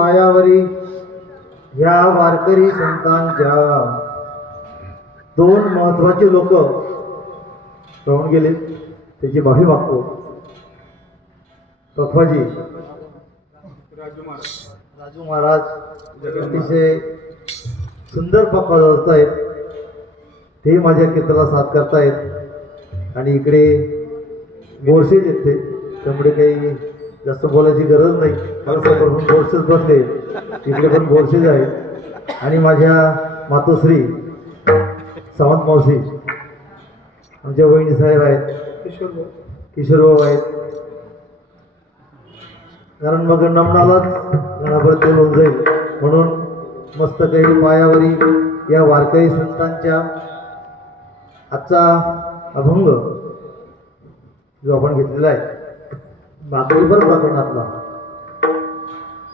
पायावरी ह्या वारकरी संतांच्या दोन महत्वाचे लोक राहून गेले, त्याची माफी मागतो. तत्वाजी राजू महाराज अतिशय सुंदर पप्पा आहेत, ते माझ्या कीर्तनाला साथ करतायत. आणि इकडे बोरसेच आहेत ते, त्यामुळे काही जास्त बोलायची गरज नाही. मला समोरून बोरसेच बसले, तिकडे पण बोरसेच आहेत. आणि माझ्या मातोश्री सावंत मावशी, आमच्या वहिनी साहेब आहेत, किशोरभाऊ आहेत. कारण मग नमनालाच गणापर्यंत होऊन जाईल, म्हणून मस्त काही पायावरी या वारकरी संतांच्या आजचा अभंग जो आपण घेतलेला आहे बाकरीभर प्रकरणातला,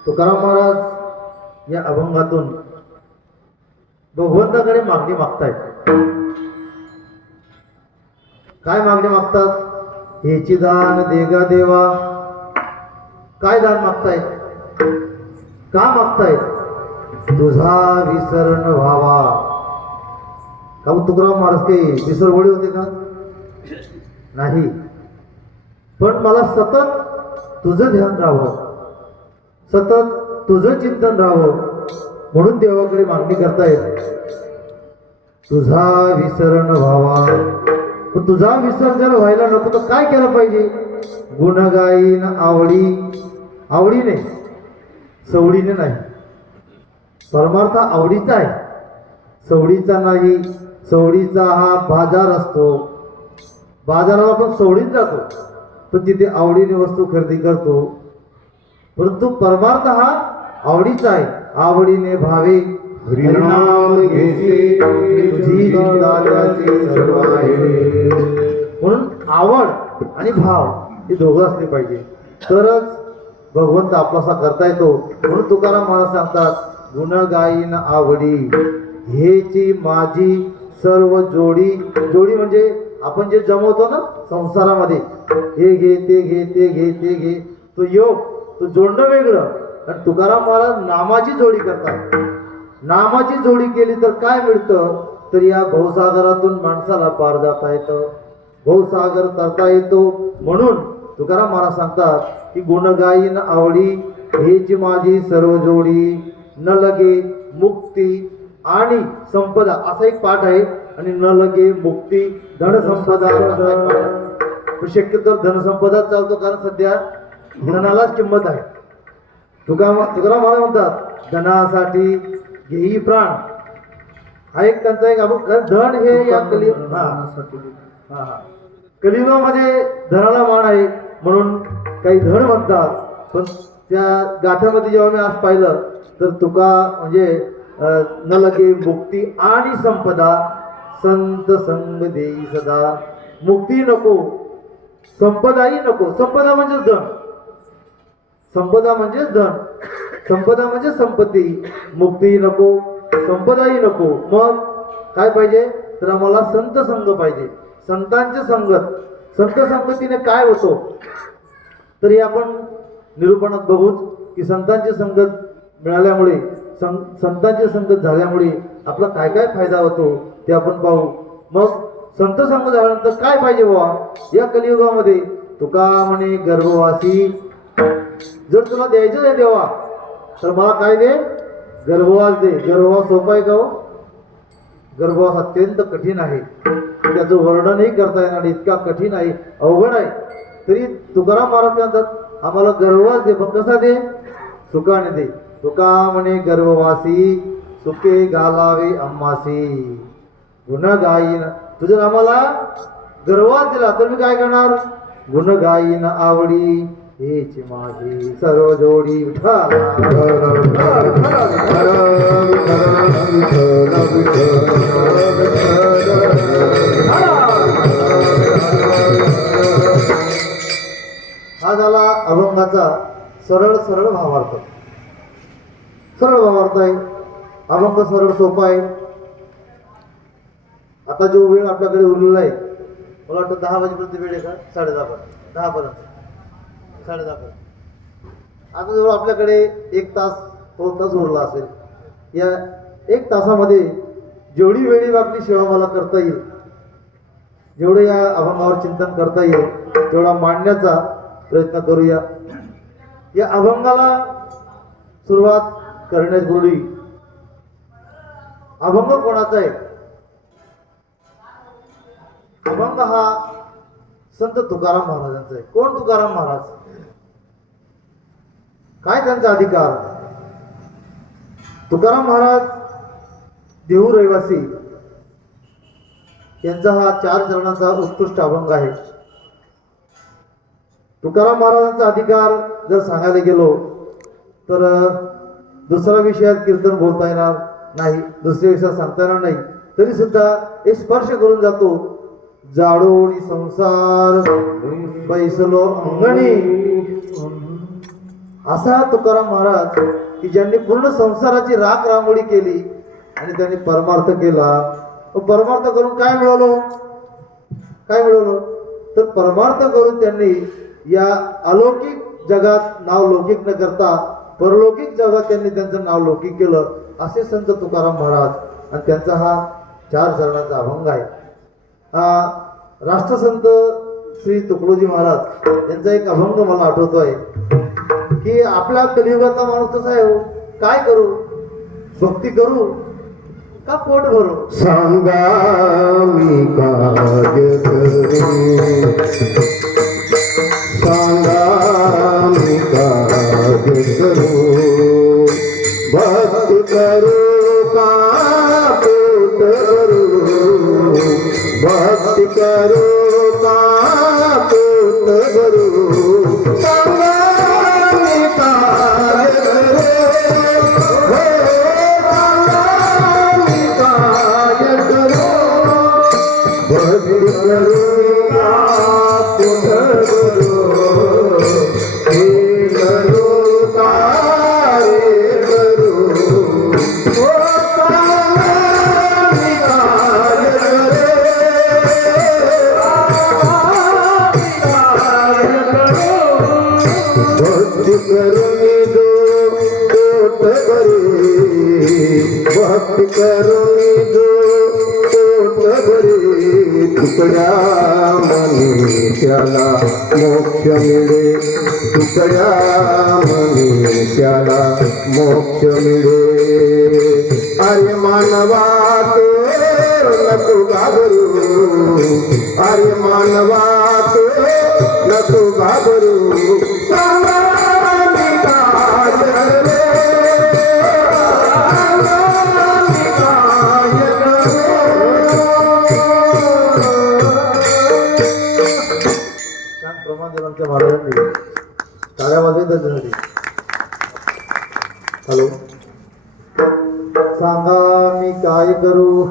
तुकाराम महाराज या अभंगातून भगवंताकडे मागणी मागतायत. काय मागणी मागतात? हेची दान देगा देवा. काय दान मागतायत? का मागतायत? तुझा विसरण व्हावा. का तुकाराम महाराज काही विसरवळी होते का? नाही, पण मला सतत तुझं ध्यान राहावं, सतत तुझं चिंतन राहावं, म्हणून देवाकडे मागणी करतायत. तुझा विसरण व्हावा. पण तुझा विसर जर व्हायला नको तर काय केलं पाहिजे? गुणगायीन आवडीने, सवडीने नाही. परमार्थ आवडीचा आहे, सवडीचा नाही. सवडीचा हा बाजार असतो, बाजाराला आपण सवडीत जातो, पण तिथे आवडीने वस्तू खरेदी करतो. परंतु परमार्थ हा आवडीचा आहे. आवडीने भावे हरिनाम घेसे, तुझी दाल्याचे सर्व आहे. म्हणून आवड आणि भाव हे दोघं असले पाहिजे, तरच भगवंत आपलासा करता येतो. म्हणून तुकाराम महाराज सांगतात, गुणगायीन आवडी हेची माझी सर्व जोडी. जोडी म्हणजे आपण जे जमवतो ना संसारामध्ये, हे घे ते घे ते घे ते घे, तो योग, तो जोडणं वेगळं. आणि तुकाराम महाराज नामाची जोडी करतात. नामाची जोडी केली तर काय मिळतं? तर या भवसागरातून माणसाला पार जाता येतं, भवसागर तरता येतो. म्हणून तुकाराम महाराज सांगतात की गुणगायीन आवडी हेची माझी सर्व जोडी. न लगे मुक्ती आणि संपदा असा एक पाठ आहे, आणि न लगे मुक्ती धन संपदा असा एक पाठ आहे. शक्यतो धनसंपदा चालतो, कारण सध्या धनालाच किंमत आहे. तुकाराम महाराज म्हणतात, धनासाठी घेई प्राण. हा एक त्यांचा एक आपण धन हे या कलियुगामध्ये धनाला मान आहे, म्हणून काही धन म्हणतात. पण त्या गाथ्यामध्ये जेव्हा मी आज पाहिलं तर तुका म्हणजे न लगे मुक्ती आणि संपदा, संत संग देई सदा. मुक्ती नको, संपदाही नको. संपदा म्हणजेच धन, संपदा म्हणजेच धन, संपदा म्हणजे संपत्ती. मुक्ती नको, संपदाही नको. मग काय पाहिजे? तर आम्हाला संत संग पाहिजे, संतांचे संगत. संत संगतीने काय होतो? तरी आपण निरूपणात बघूच की संतांची संगत मिळाल्यामुळे, संतांची संगत झाल्यामुळे आपला काय काय फायदा होतो ते आपण पाहू. मग संत संग झाल्यानंतर काय पाहिजे बाबा या कलियुगामध्ये? तुका म्हणे गर्भवासी. जर तुला द्यायचं आहे देवा तर मला काय दे? गर्भवास दे. गर्भवास सोपा आहे का हो? गर्भवास अत्यंत कठीण आहे, त्याचं वर्णनही करता येणार नाही, इतका कठीण आहे, अवघड आहे. तरी तुकाराम महाराज म्हणतात आम्हाला गर्भवास दे, पण कसा दे? सुखाने दे. तुका म्हणे गर्भवासी, सुखे घालावे आम्हासी. गुणगायीन. तू जर आम्हाला गर्भवास दिला तर मी काय करणार? गुणगायीन आवडी हेची माझी सर्व जोडी. हा झाला अभंगाचा सरळ सरळ भावार्थ. सरळ भावार्थ आहे अभंग, सरळ सोपा आहे. आता जो वेळ आपल्याकडे उरलेला आहे, मला वाटतं 10 वाजेपर्यंत वेळ आहे का? 10:30 पर्यंत, 10 पर्यंत, 10:30 पर्यंत. आता जवळ आपल्याकडे 1 तास तो तास उरला असेल। या 1 तासामध्ये जेवढी वेळी वाकडी सेवा मला करता येईल, जेवढे या अभंगावर चिंतन करता येईल तेवढा मांडण्याचा प्रयत्न करूया। या अभंगाला सुरुवात करण्यापूर्वी अभंग कोणाचा आहे? अभंग हा संत तुकाराम महाराजांचा आहे। कोण तुकाराम महाराज? काय त्यांचा अधिकार? तुकाराम महाराज देहू रहिवासी, यांचा हा 4 चरणाचा उत्कृष्ट अभंग आहे। तुकाराम महाराजांचा अधिकार जर सांगायला गेलो तर दुसऱ्या विषयात कीर्तन बोलता येणार नाही, दुसऱ्या विषयात सांगता येणार नाही, तरी सुद्धा एक स्पर्श करून जातो। जाडोनी संसार बैसलो अंगणी, असा तुकाराम महाराज की ज्यांनी पूर्ण संसाराची राख रांगोळी केली आणि त्यांनी परमार्थ केला। परमार्थ करून काय मिळवलं? काय मिळवलं? तर परमार्थ करून त्यांनी या अलौकिक जगात नाव लौकिक न करता परलौकिक जगात त्यांनी त्यांचं नाव लौकिक केलं, असे संत तुकाराम महाराज। आणि त्यांचा हा 4 चरणाचा अभंग आहे। राष्ट्रसंत श्री तुकडोजी महाराज यांचा एक अभंग मला आठवतोय की आपल्या कलियुगातला माणूस कसा आहे हो, काय करू? भक्ती करू का पोट भरू? सांगा मी काय करू, सांगा मी काय करू, भक्ती करू का पोट भरू, भक्ती करू का पोट भरू, सांगा मी काय करू, भक्ती करू का पोट भरू, हे करू काय करू, ओ सांगा मी काय करू, भक्ती करून जो पोट भरे, भक्ती करून जो पोट भरे, तुकड्या मनी त्याला मोक्ष मिळे, तुकड्या मनी त्याला मोक्ष मिळे। अरे मानवा तो नको घाबरू, अरे मानवा तो नको घाबरू, सांगा मी काय करू, सांगा मी काय करू। छान प्रमाण देवांच्या महाराजांनी टाळ्या वाजवेल त्यांच्यासाठी। हॅलो, सांगा मी काय करू,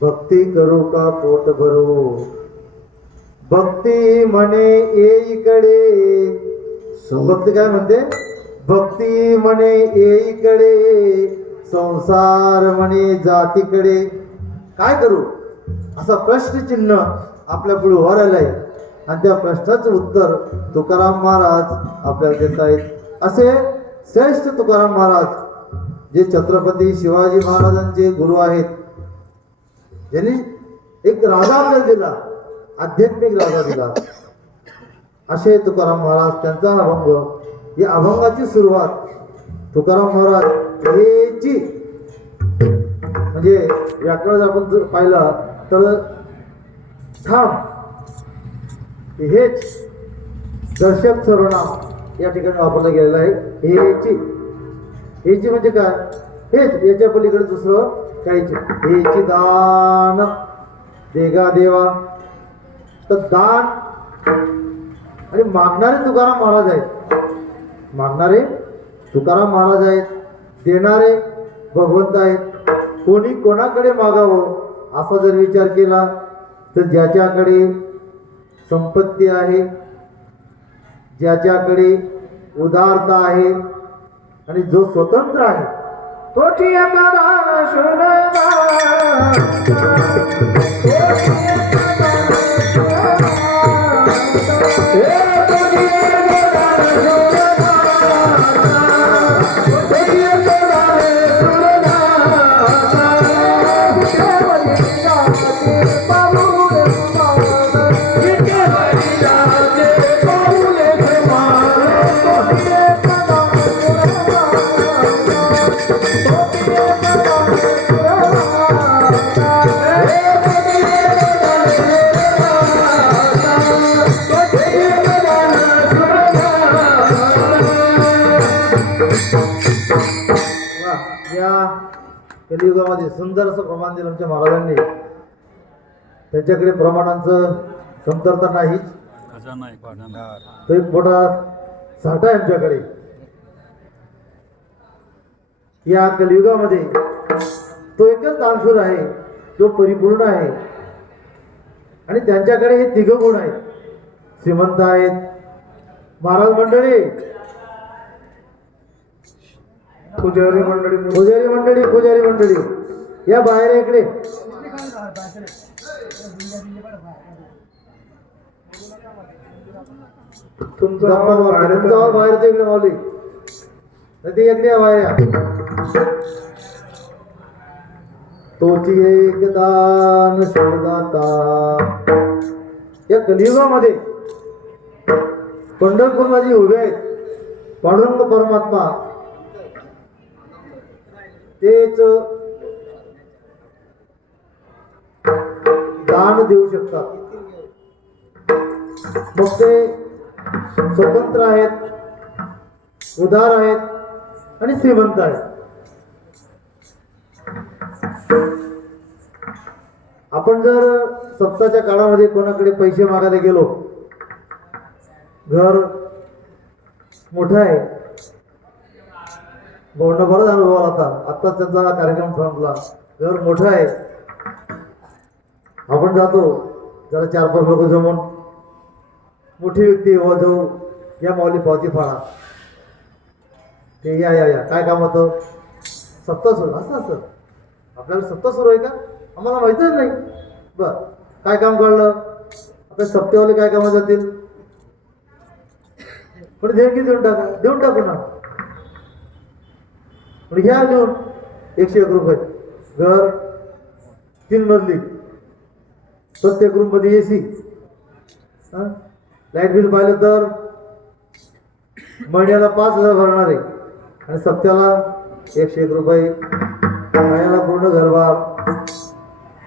भक्ती करू का पोट भरू, भक्ती म्हणे येईकडे, भक्ती काय म्हणते? भक्ती म्हणे येईकडे, संसार म्हणे जातीकडे, काय करू? असा प्रश्नचिन्ह आपल्या पुढे उभा राहिला आहे आणि त्या प्रश्नाचं उत्तर तुकाराम महाराज आपल्याला देत आहेत। असे श्रेष्ठ तुकाराम महाराज जे छत्रपती शिवाजी महाराजांचे गुरु आहेत, ज्यांनी एक राजा आपल्याला दिला, आध्यात्मिक राजा दिला, असे तुकाराम महाराज। त्यांचा अभंग, या अभंगाची सुरुवात तुकाराम महाराज हेची, म्हणजे व्याकरण आपण जर पाहिलं तर थांब हेच दर्शक सर्वनाम या ठिकाणी वापरलं गेलेलं आहे। हेची, हेची म्हणजे काय? हेच, याच्या पलीकडे दुसरं काहीच। हेची दान देगा देवा, तर दान आणि मागणारे तुकाराम महाराज आहेत, मागणारे तुकाराम महाराज आहेत, देणारे भगवंत आहेत। कोणी कोणाकडे मागावं असा जर विचार केला तर ज्याच्याकडे संपत्ती आहे, ज्याच्याकडे उदारता आहे आणि जो स्वतंत्र आहे, तोची दान शुनदा कलियुगामध्ये सुंदर असं प्रमाण दिलं आमच्या महाराजांनी. त्यांच्याकडे प्रमाणांचं कमतरता नाहीच. तो एक मोठा साठा आहे आमच्याकडे. या कलियुगामध्ये तो एकच दानशूर आहे जो परिपूर्ण आहे. आणि त्यांच्याकडे हे तिघ गुण आहेत. श्रीमंत आहेत, महाराज मंडळी, पुजारी मंडळी, पुजारी मंडळी या बाहेर इकडे. तुमचा तुमचा बाहेर इकडे मावली नाही ते इकडे या बाहेर या. तोची एक दान शोधाता. या कलियुगामध्ये पंढरपूरला जी उभे आहेत पांडुरंग परमात्मा तेच दान देऊ शकतात. मग ते स्वतंत्र आहेत, उदार आहेत आणि श्रीमंत आहेत. आपण जर सप्ताहाच्या काळामध्ये कोणाकडे पैसे मागायला गेलो, घर मोठं आहे, बोलणं बरं झालं बाबा, आता त्यांचा कार्यक्रम थांबला, घर मोठं आहे, आपण जातो जरा 4-5 लोक जमून, मोठी व्यक्ती हो जाऊ, या माऊली पावती फाडा, ते या काय काम होतं, सप्ताह सुरू असं आपल्याला सप्ताह सुरू आहे का, आम्हाला माहितीच नाही. बरं काय काम काढलं, आता सप्त्यावाले काय कामं जातील, पण देणगी देऊन टाकू ना. पण घ्या देऊन 101 रुपये. घर 3 मजली, प्रत्येक रूम मध्ये AC, लाईट बिल पाहिलं तर महिन्याला 5,000 भरणार आहे आणि सप्त्याला 101 रुपये. महिन्याला पूर्ण घरभार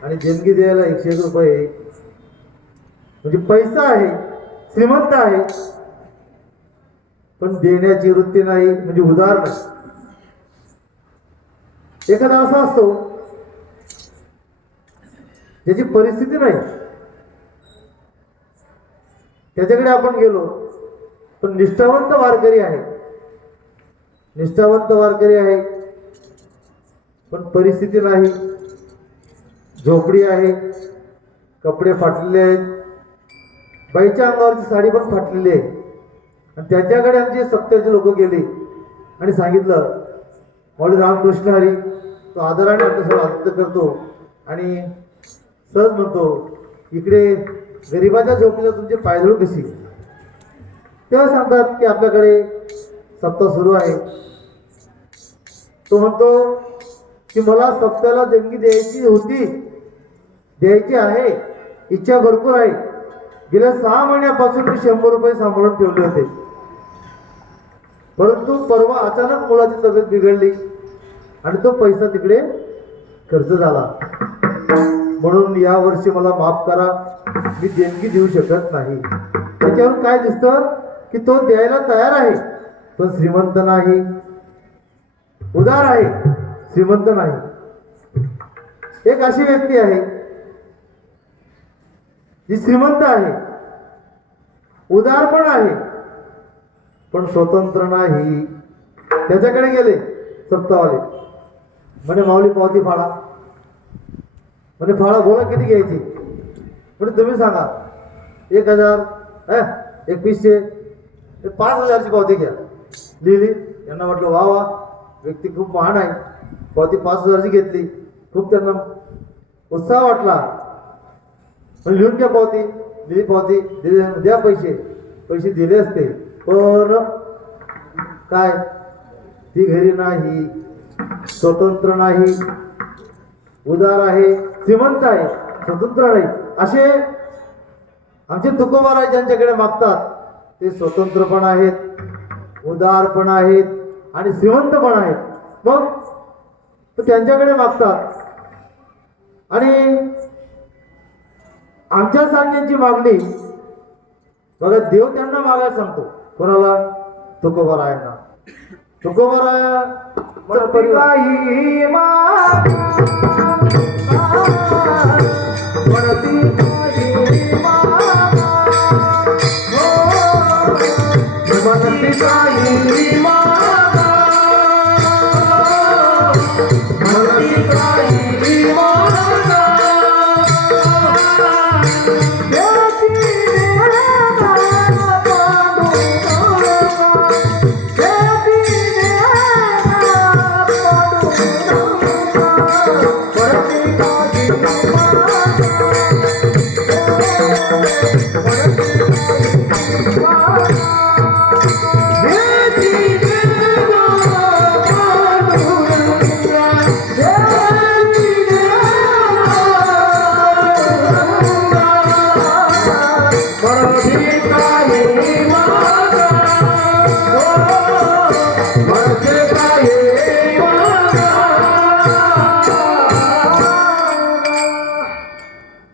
आणि देणगी द्यायला 101 रुपये. म्हणजे पैसा आहे, श्रीमंत आहे, पण देण्याची वृत्ती नाही, म्हणजे उदार नाही. एखादा असा असतो ज्याची परिस्थिती नाही, त्याच्याकडे आपण गेलो, पण निष्ठावंत वारकरी आहे, पण परिस्थिती नाही, झोपडी आहे, कपडे फाटलेले आहेत, बाईच्या अंगावरची साडी पण फाटलेली आहे. आणि त्याच्याकडे आमचे सप्त्याचे लोक गेले आणि सांगितलं, माऊली रामकृष्ण हरी, तो आदराने आपलं सर्व आदित्य करतो आणि सहज म्हणतो, इकडे गरिबाच्या झोपडीला तुमची पायदळ कशी. तेव्हा सांगतात की आपल्याकडे सप्ताह सुरू आहे. तो म्हणतो की मला सप्त्याला देणगी द्यायची आहे, इच्छा भरपूर आहे. गेल्या 6 महिन्यापासून मी 100 रुपये सांभाळून ठेवले होते, परंतु परवा अचानक मुलाची तब्येत बिघडली आणि तो पैसा तिकडे खर्च झाला, म्हणून या वर्षी मला माफ करा, मी देणगी देऊ शकत नाही. त्याच्यावर काय दिसतं की तो द्यायला तयार आहे, पण श्रीमंत नाही, उदार आहे, श्रीमंत नाही. एक अशी व्यक्ती आहे जी श्रीमंत आहे, उदार पण आहे, पण स्वतंत्र नाही. त्याच्याकडे गेले सप्ताहवाले, म्हणे माऊली पावती फाडा. म्हणे फाडा, बोला किती घ्यायची. म्हणजे तुम्ही सांगा, 1,000, 2100, 5,000ची पावती घ्या. लिहिली. यांना म्हटलं वा, व्यक्ती खूप महान आहे, पावती 5,000ची घेतली. खूप त्यांना उत्साह वाटला. पण लिहून घ्या पावती. दिली पावती, द्या पैसे दिले असते, पण काय, ती घरी नाही, स्वतंत्र नाही, उदार आहे, श्रीमंत आहे, स्वतंत्र नाही. असे आमचे तुकोबाराय ज्यांच्याकडे मागतात ते स्वतंत्र पण आहेत, उदार पण आहेत आणि श्रीमंत पण आहेत. मग त्यांच्याकडे मागतात. आणि आमच्यासारख्यांची मागणी बघा, देव त्यांना मागायला सांगतो. कोणाला? तुकोबारायांना. तुकोबाराया म्हणती काही मागा, म्हणती काही मागा, हो, म्हणती काही मागा, म्हणती काही मागा.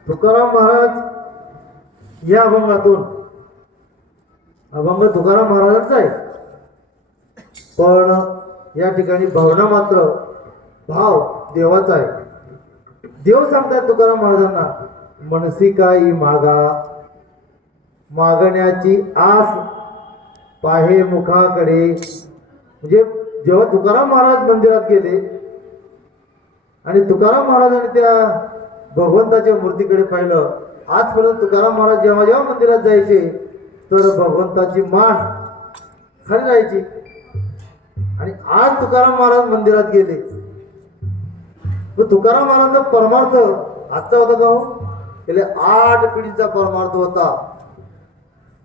तुकाराम महाराज या अभंगातून, अभंग तुकाराम महाराजांचा आहे, पण या ठिकाणी भावना मात्र भाव देवाचा आहे. देव सांगतात तुकाराम महाराजांना, मनसी काही मागा, मागण्याची आस पाहे मुखाकडे. म्हणजे जेव्हा तुकाराम महाराज मंदिरात गेले आणि तुकाराम महाराजांनी त्या भगवंताच्या मूर्तीकडे पाहिलं. आजपर्यंत तुकाराम महाराज जेव्हा जेव्हा मंदिरात जायचे तर भगवंताची मान खाली राहायची. आणि आज तुकाराम महाराज मंदिरात गेले, मग तुकाराम महाराजांचा परमार्थ आजचा होता का हो? गेले 8 पिढीचा परमार्थ होता.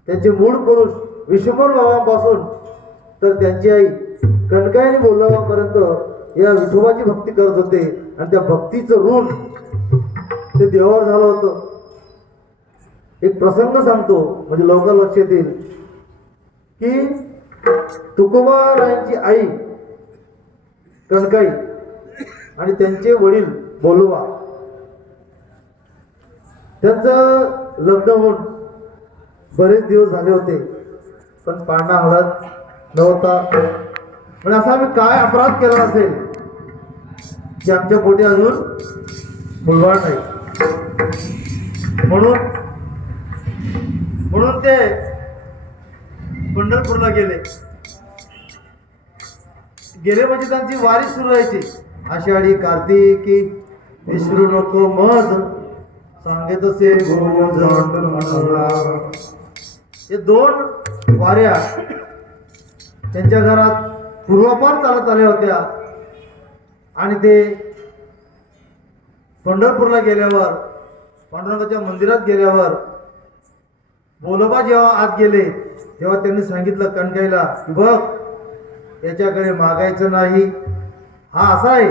त्यांचे मूळ पुरुष विश्वंभर बाबांपासून तर त्यांची आई कणकाईने बोलावापर्यंत या विठोबाची भक्ती करत होते. आणि त्या भक्तीचं ऋण ते देवावर झालं होतं. एक प्रसंग सांगतो म्हणजे लवकर लक्षात येईल की तुकोबारायांची आई कणकाई आणि त्यांचे वडील बोलोबा, त्यांचं लग्न होऊन बरेच दिवस झाले होते, पण पाळणा हळद नव्हता. पण असा आम्ही काय अपराध केला असेल की आमच्या पोटी अजून मुलबाळ नाही. म्हणून ते पंढरपूरला गेले म्हणजे त्यांची वारी सुरू व्हायची. आषाढी कार्तिकी विसरू नको मज, सांगत असे हे 2 वाऱ्या त्यांच्या घरात पूर्वापार चालत आल्या होत्या. आणि ते पंढरपूरला गेल्यावर, पांडुरंगाच्या मंदिरात गेल्यावर बोलोबा जेव्हा आत गेले तेव्हा त्यांनी सांगितलं कणकाईला की बघ, याच्याकडे मागायचं नाही. हा असा आहे,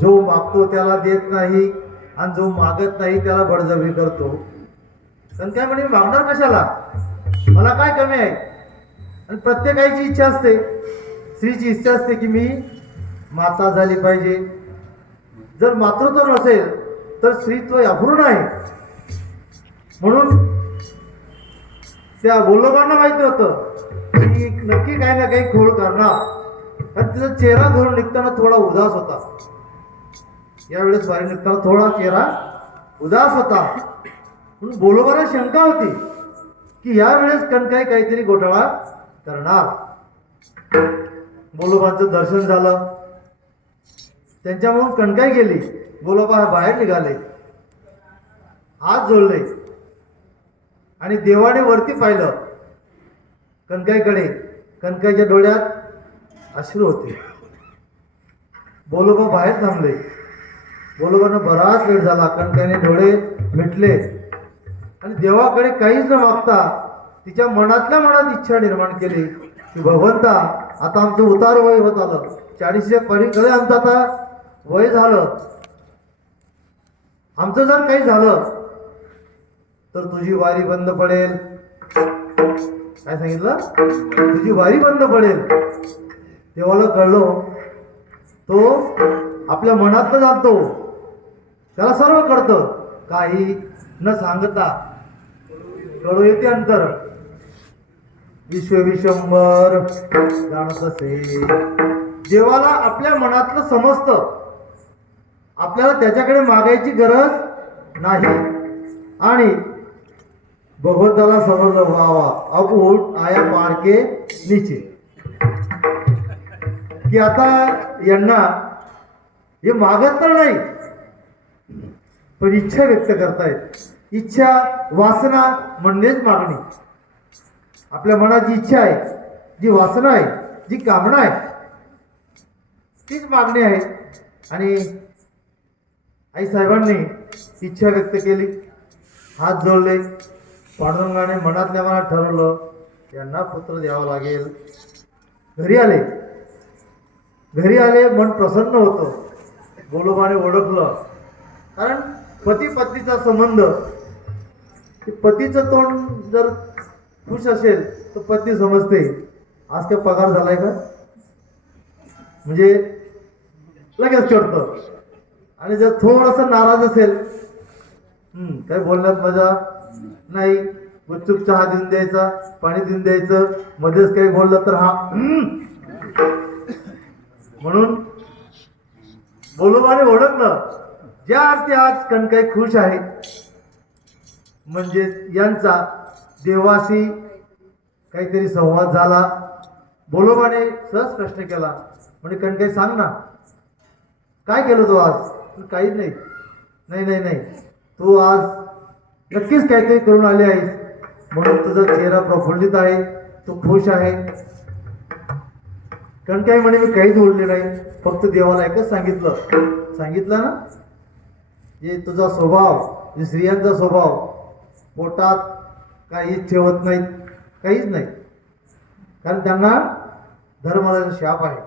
जो मागतो त्याला देत नाही आणि जो मागत नाही त्याला बळजबरी करतो. कणकाई म्हणे मागणार कशाला, मला काय कमी आहे. आणि प्रत्येकाची इच्छा असते, स्त्रीची इच्छा असते की मी माता झाली पाहिजे. जर मातृत्व नसेल तर स्त्रीत्व अपूर्ण आहे. म्हणून त्या बोलोबांना माहिती होतं की नक्की काही ना काही खोड करणार. आणि तिचा चेहरा धरून निघताना थोडा उदास होता. यावेळेस वारी निघताना थोडा चेहरा उदास होता. म्हणून बोलोबाला शंका होती की यावेळेस कणकाई काहीतरी घोटाळा करणार. बोलोबांचं दर्शन झालं, त्यांच्यामुळे कणकाई गेली. बोलोबा बाहेर निघाले, हात जोडले आणि देवाने वरती पाहिलं कणकाईकडे. कणकाईच्या डोळ्यात अश्रू होते. बोलोबा बाहेर थांबले. बोलोबांना बराच वेळ झाला. कणकाईने डोळे मिटले आणि देवाकडे काहीच न मागता तिच्या मनातल्या मनात इच्छा निर्माण केली की भगवंता, आता आमचं उतार वय होत आलं, 40च्या पलीकडे आमचं आता वय झालं. आमचं जर काही झालं तर तुझी वारी बंद पडेल. काय सांगितलं? तुझी वारी बंद पडेल. देवाला कळलं, तो आपल्या मनातलं जाणतो, त्याला सर्व कळतं. काही न सांगता कळू येते अंतर. विश्व विश्वंभर जाणत असे देवाला आपल्या मनातलं समजतं, आपल्याला त्याच्याकडे मागायची गरज नाही. आणि भगवंताला समजलं व्हावा अब उठ आया पार के नीचे, की आता यांना हे मागत तर नाही पण इच्छा व्यक्त करतायत. इच्छा वासना म्हणजेच मागणी. आपल्या मनात जी इच्छा आहे, जी वासना आहे, जी कामना आहे, तीच मागणी आहे. आणि आई साहेबांनी इच्छा व्यक्त केली, हात जोडले. पांडुरंगाने मनातल्या मनात ठरवलं यांना पुत्र द्यावं लागेल. घरी आले. मन प्रसन्न होतं. गोलोबाने ओळखलं, कारण पती पत्नीचा संबंध, पतीचं तोंड जर खुश असेल तर पत्नी समजते आज काय पगार झालाय का, म्हणजे लगेच चढतं. आणि जर थोडंसं नाराज असेल, काही बोलण्यात मजा नाही, गुपचूप चहा देऊन द्यायचा, पाणी देऊन द्यायचं, मध्येच काही बोललं तर हा म्हणून गोलोबाने ओळखलं ज्या अर्थी आज कणकाई खुश आहे म्हणजे यांचा देवाशी काहीतरी संवाद झाला. गोलोबाने सहज प्रश्न केला, म्हणजे कणकाई सांग ना काय केलं तू आज. काहीच नाही. नाही नाही नाही, तू आज नक्कीच काहीतरी करून आली आहेस, म्हणून तुझा चेहरा प्रफुल्लित आहे, तू खुश आहे. कणकाई म्हणे मी काहीच बोलले नाही, फक्त देवाला एकच सांगितलं ना, जे तुझा स्वभाव, जे स्त्रियांचा स्वभाव, पोटात काहीच ठेवत नाहीत, काहीच नाही, कारण त्यांना धर्माचा शाप आहे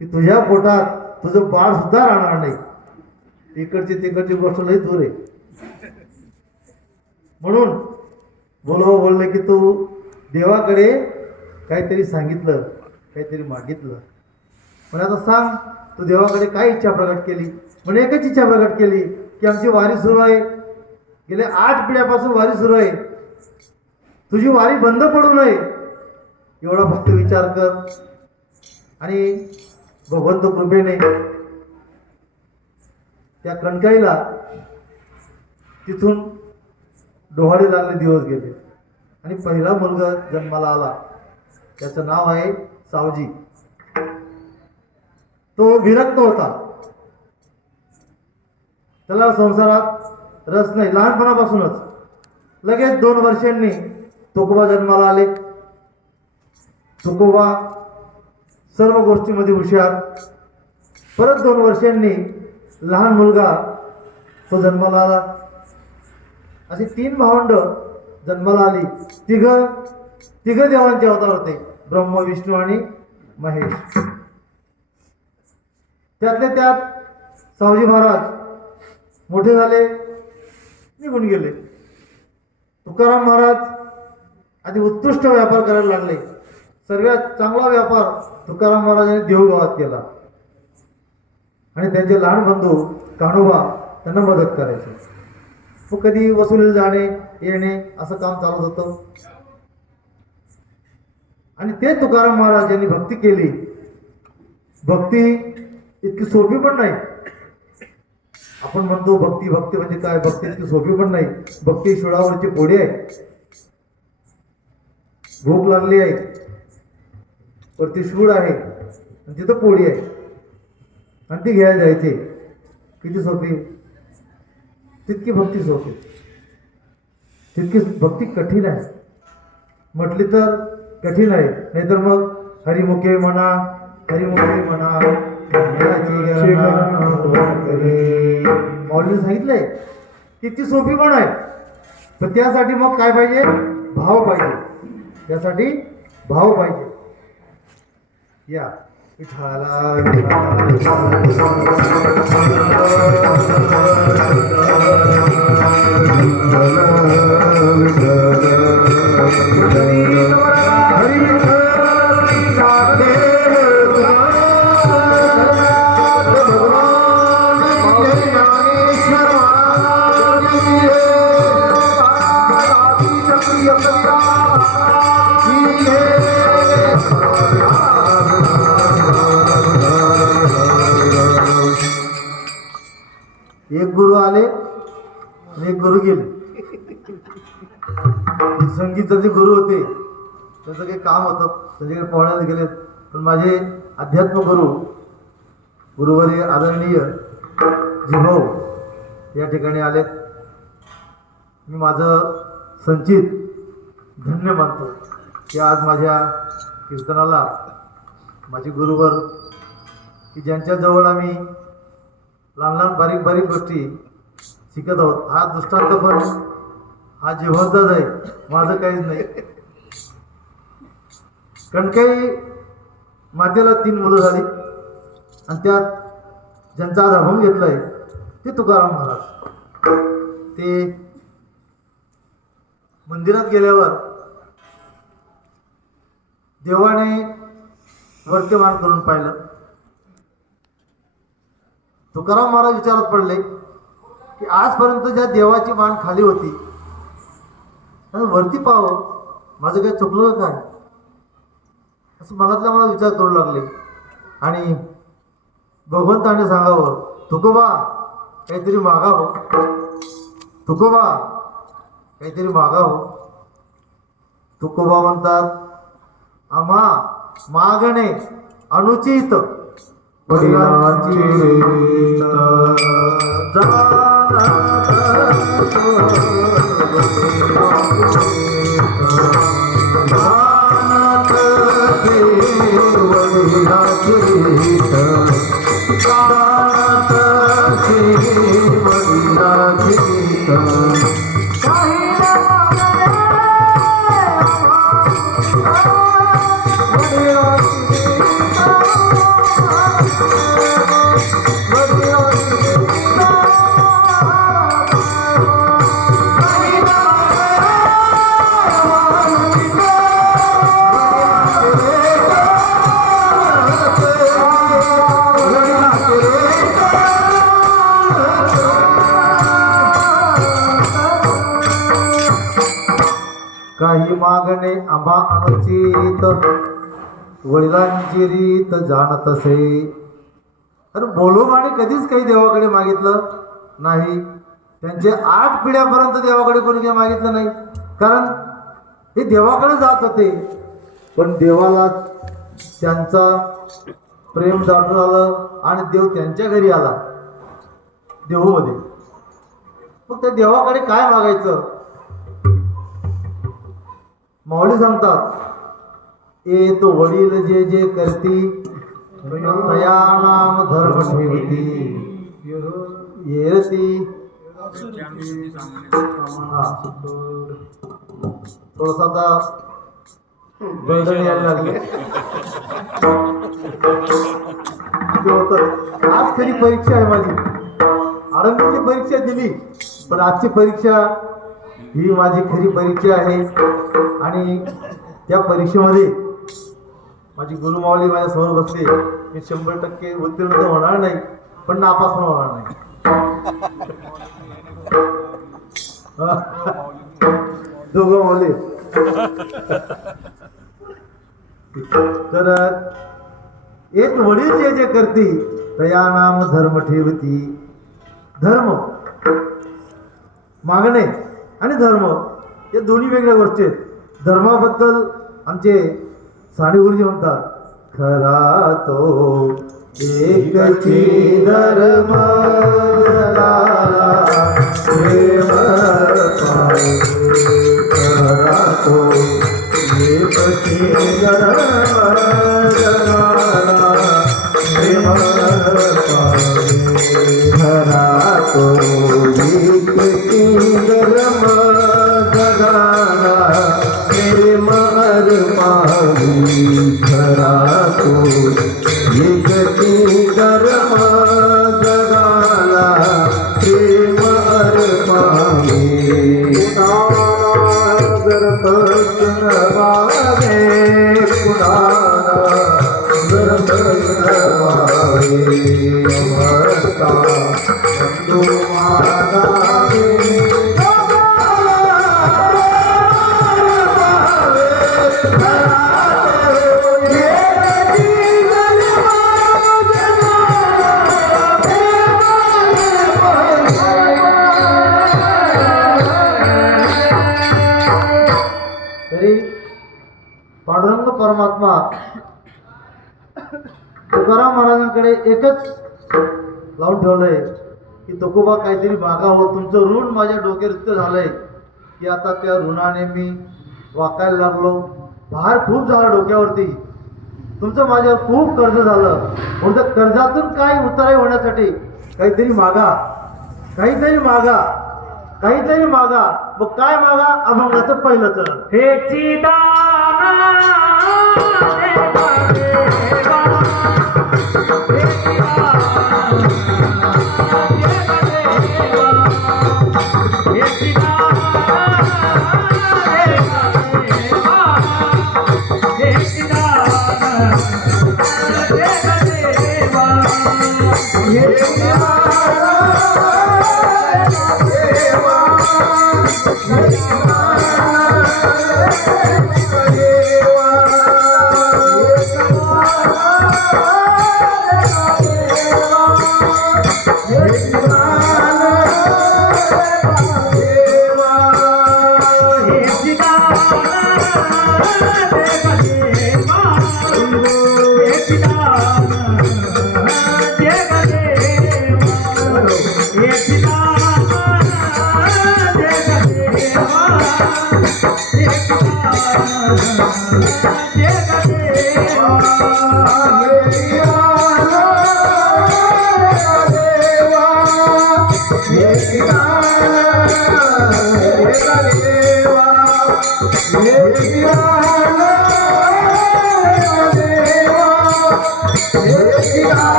की तुझ्या पोटात तुझं बाळ सुद्धा राहणार नाही. तिकडची गोष्ट लई दूर आहे. म्हणून बोलले की तू देवाकडे काहीतरी सांगितलं, काहीतरी मागितलं, पण आता सांग तू देवाकडे काय इच्छा प्रकट केली. म्हणजे एकच इच्छा प्रकट केली की आमची वारी सुरू आहे, गेले 8 पिढ्यापासून वारी सुरू आहे, तुझी वारी बंद पडू नये एवढा फक्त विचार कर. आणि भगवंत कृपेने त्या कणकाईला तिथून डोहाळे लागले दिवस गेले आणि पहिला मुलगा जन्माला आला. त्याचं नाव आहे सावजी. तो विरक्त होता, त्याला संसारात रस नाही लहानपणापासूनच. लगेच 2 वर्षांनी तुकोबा जन्माला आले. तुकोबा सर्व गोष्टीमध्ये हुशार. परत 2 वर्षांनी लहान मुलगा तो जन्माला आला. अशी 3 भावंड जन्माला आली. तिघ देवांचे अवतार होते, ब्रह्म, विष्णू आणि महेश. त्यातले त्यात सावजी महाराज मोठे झाले, निघून गेले. तुकाराम महाराज आधी उत्कृष्ट व्यापार करायला लागले. सर्वात चांगला व्यापार तुकाराम महाराजांनी देऊळगावात केला आणि त्यांचे लहान बंधू कान्होबा त्यांना मदत करायचे. मग कधी वसुलीला जाणे येणे असं काम चालत होतं. आणि ते तुकाराम महाराज यांनी भक्ती केली. भक्ती इतकी सोपी पण नाही. आपण म्हणतो भक्ती म्हणजे काय, भक्ती इतकी सोपी पण नाही. भक्ती शिळावरची पोळी आहे. भूक लागली आहे, वरती शूळ आहे आणि तिथं पोळी आहे आणि ती घ्यायला जायची. किती सोपी, तितकी भक्ती सोपी, तितकी भक्ती कठीण आहे. म्हटली तर कठीण आहे, नाहीतर मग हरिमुखे म्हणा मौलीने सांगितलंय किती सोपी पण आहे. पण त्यासाठी मग काय पाहिजे, भाव पाहिजे. त्यासाठी भाव पाहिजे. या विठाला संगीताचे गुरु होते, त्यांचं काही काम होतं, त्यांच्याकडे पोहण्याला गेले. पण माझे अध्यात्म गुरुवारी आदरणीय जिभाऊ या ठिकाणी आलेत. मी माझं संचित धन्य मानतो की आज माझ्या कीर्तनाला माझे गुरुवर की ज्यांच्याजवळ आम्ही लहान लहान बारीक बारीक गोष्टी शिकत आहोत. हा दृष्टांत पण हा जिव्हाचाच आहे, माझं काहीच नाही. कणकाई मातेला 3 मुलं झाली आणि त्यात ज्यांचा आज अभंग घेतलाय ते तुकाराम महाराज. ते मंदिरात गेल्यावर देवाने वर्तमान करून पाहिलं. तुकाराम महाराज विचारात पडले की आजपर्यंत ज्या देवाची मान खाली होती वरती पाहावं, माझं काही चुकलं काय, असं मनातल्या मनात विचार करू लागले. आणि भगवंताने सांगावं, तुकोबा काहीतरी मागावं, तुकोबा काहीतरी मागावं. तुकोबा म्हणतात, आम्हा मागणे अनुचित वडिलांची रीत जाणत ते वडिलांची रीत, जाणत ते वडिलांची रीत. काही काही मागणे आम्हा अनुचित वडिलांची रीत जाणत असे. तर बोलोबाने कधीच काही देवाकडे मागितलं नाही. त्यांचे 8 पिढ्यापर्यंत देवाकडे कोणी काही मागितलं नाही, कारण हे देवाकडे जात होते. पण देवाला त्यांचा प्रेम दाटून आलं आणि देव त्यांच्या घरी आला देहूमध्ये. मग त्या देवाकडे काय मागायचं. माऊली सांगतात, ए तो वडील जे जे करती तया नाम धर्म ठेवती येरती. थोडस आता गोल्डन यायला लागले. आज खरी परीक्षा आहे माझी. आरंभीची परीक्षा दिली, पण आजची परीक्षा ही माझी खरी परीक्षा आहे. आणि त्या परीक्षेमध्ये माझी गुरुमाऊली माझ्यासमोर बसली. मी 100% उत्तीर्ण तर होणार नाही, पण नापास पण होणार नाही. दोघं माऊली. तर एक वडील जे जे करती तया नाम धर्म ठेवती. धर्म मागणे आणि धर्म हे दोन्ही वेगळ्या गोष्टी आहेत. धर्माबद्दल आमचे साने गुरुजी म्हणतात, खरा तो एकची धर्म प्रेम पावे. खरा तो एकची धर्म प्रेम पावे. खरा तो एकची धर्म जगाला प्रेम अर्पावी. खरा तो एकची धर्म जगाला प्रेम अर्पावी. कुणाला जर कुणाला अमरता बंधू मागावे. पांडुरंग परमात्मा तुकाराम महाराजांकडे एकच लावून ठेवलंय की तुकोबा काहीतरी मागा हो, तुमचं ऋण माझ्या डोक्यात इतकं झालंय की आता त्या ऋणाने मी वाकायला लागलो, भार खूप झाला डोक्यावरती, तुमचं माझ्यावर खूप कर्ज झालं, म्हणून त्या कर्जातून काय उतारे होण्यासाठी काहीतरी मागा, काहीतरी मागा, काहीतरी मागा. मग काय मागा? अभंगाचं पहिलं चरण. हे चिदानंद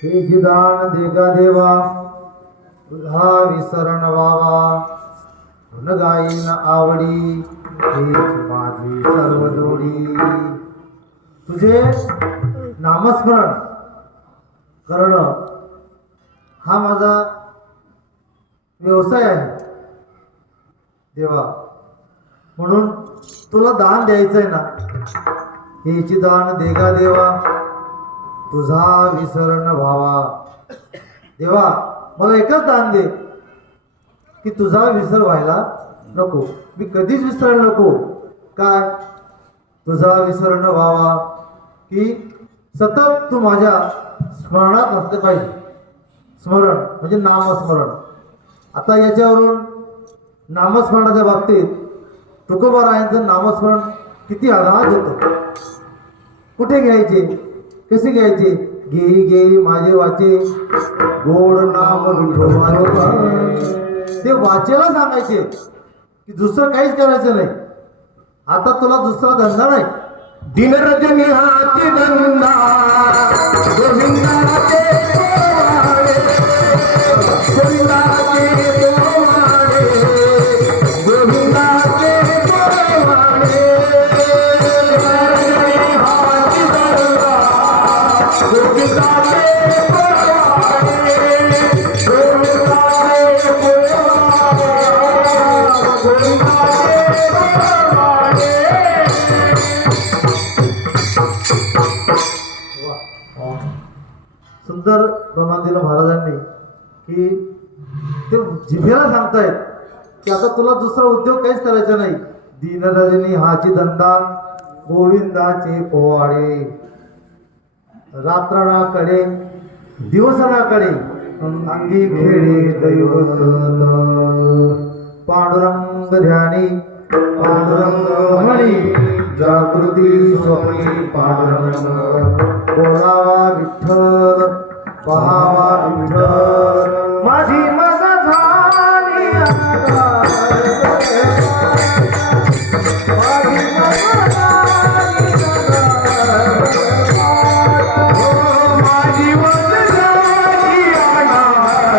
हे जिदान देगा देवा, तुझा विसरण व्हावा, गुण गाईन आवडी, हेच माझी सर्व जोडी. तुझे नामस्मरण करणं हा माझा व्यवसाय आहे देवा, म्हणून तुला दान द्यायचंय ना. हेची दान देगा देवा, तुझा विसरण व्हावा. देवा मला एकच दान दे की तुझा विसर व्हायला नको, मी कधीच विसरायला नको. काय? तुझा विसरण व्हावा की सतत तू माझ्या स्मरणात असले पाहिजे. स्मरण म्हणजे नामस्मरण. आता याच्यावरून नामस्मरणाच्या बाबतीत तुकोबारायांचं नामस्मरण किती आघात होतं. कुठे घ्यायचे, कसे घ्यायचे? घेई घेई माझे वाचे, गोड नाम विठोबाचे. ते वाचेला सांगायचे की दुसरं काहीच करायचं नाही. आता तुला दुसरा धंदा नाही. दिन रजनी हाती धंदा, गोविंदाचे पोवाडे, गोविंदाचे पोवाडे, गोविंदाचे पोवाडे. रजनी हाती धंदा, गोविंदाचे पोवाडे, गोविंदाचे पोवाडे, गोविंदाचे पोवाडे. सुंदर प्रमाण दिलं महाराजांनी की ते जिभेला सांगतायत की आता तुला दुसरा उद्योग काहीच करायचा नाही. दीनरजनी हाची धंदा, गोविंदाचे पोवाडे. रात्रणाकडे दिवसनाकडे अंगी खेळे दैवत. पांडुरंग ध्यानी पांडुरंग म्हणी, जागृती स्वप्नी पांडुरंग. बोलावा विठ्ठल, पहावा विठ्ठल, माझी मज झाली अंगार. माझी मज झाली अंगार. माझी मज झाली अंगार.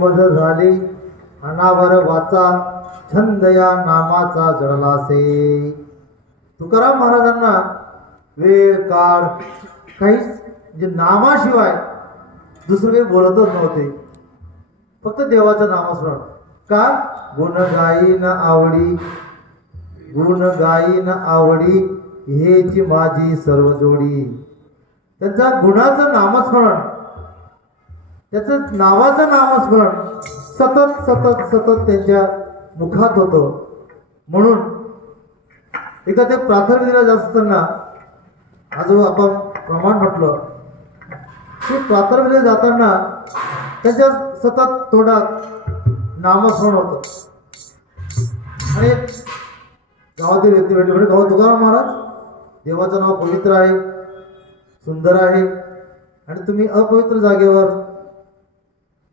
मज झाली अनावर वाचा छंद या नामाचा जळलासे. तुकाराम महाराजांना वेळ काळ काहीच म्हणजे नामाशिवाय दुसरं काही बोलतच नव्हते, फक्त देवाचं नामस्मरण. का? गुण गाईन आवडी, गुण गाईन आवडी हेची माझी सर्व जोडी. त्यांचा गुणाचं नामस्मरण, त्याचं नावाचं नामस्मरण सतत सतत सतत त्यांच्या मुखात होतं. म्हणून एकदा ते प्रार्थना दिला जात असताना आज आपण प्रमाण म्हटलं की प्रार्थना जाताना त्यांच्या सतत तोंडात नामस्मरण होतं. आणि गावातील व्यक्ती भेटले म्हणजे गाव तुकाराम महाराज, देवाचं नाव पवित्र आहे, सुंदर आहे, आणि तुम्ही अपवित्र जागेवर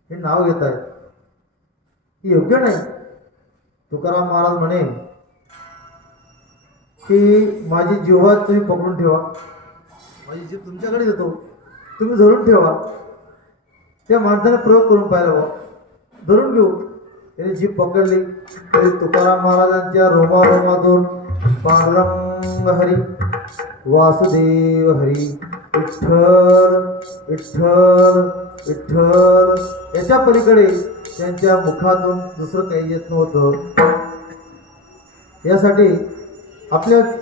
हे नाव घेताय, हे योग्य नाही. तुकाराम महाराज म्हणे की माझी जिव्हा तुम्ही पकडून ठेवा, माझी जीभ तुमच्याकडे देतो, तुम्ही धरून ठेवा. त्या माणसाने प्रयोग करून पाहिला बा, धरून घेऊ. त्याने जीभ पकडली तरी तुकाराम महाराजांच्या रोमारोमातून पांडुरंग हरी, वासुदेव हरी, विठ्ठल विठ्ठल विठ्ठल याच्या पलीकडे त्यांच्या मुखातून दुसरं काही येत नव्हतं. यासाठी आपल्याच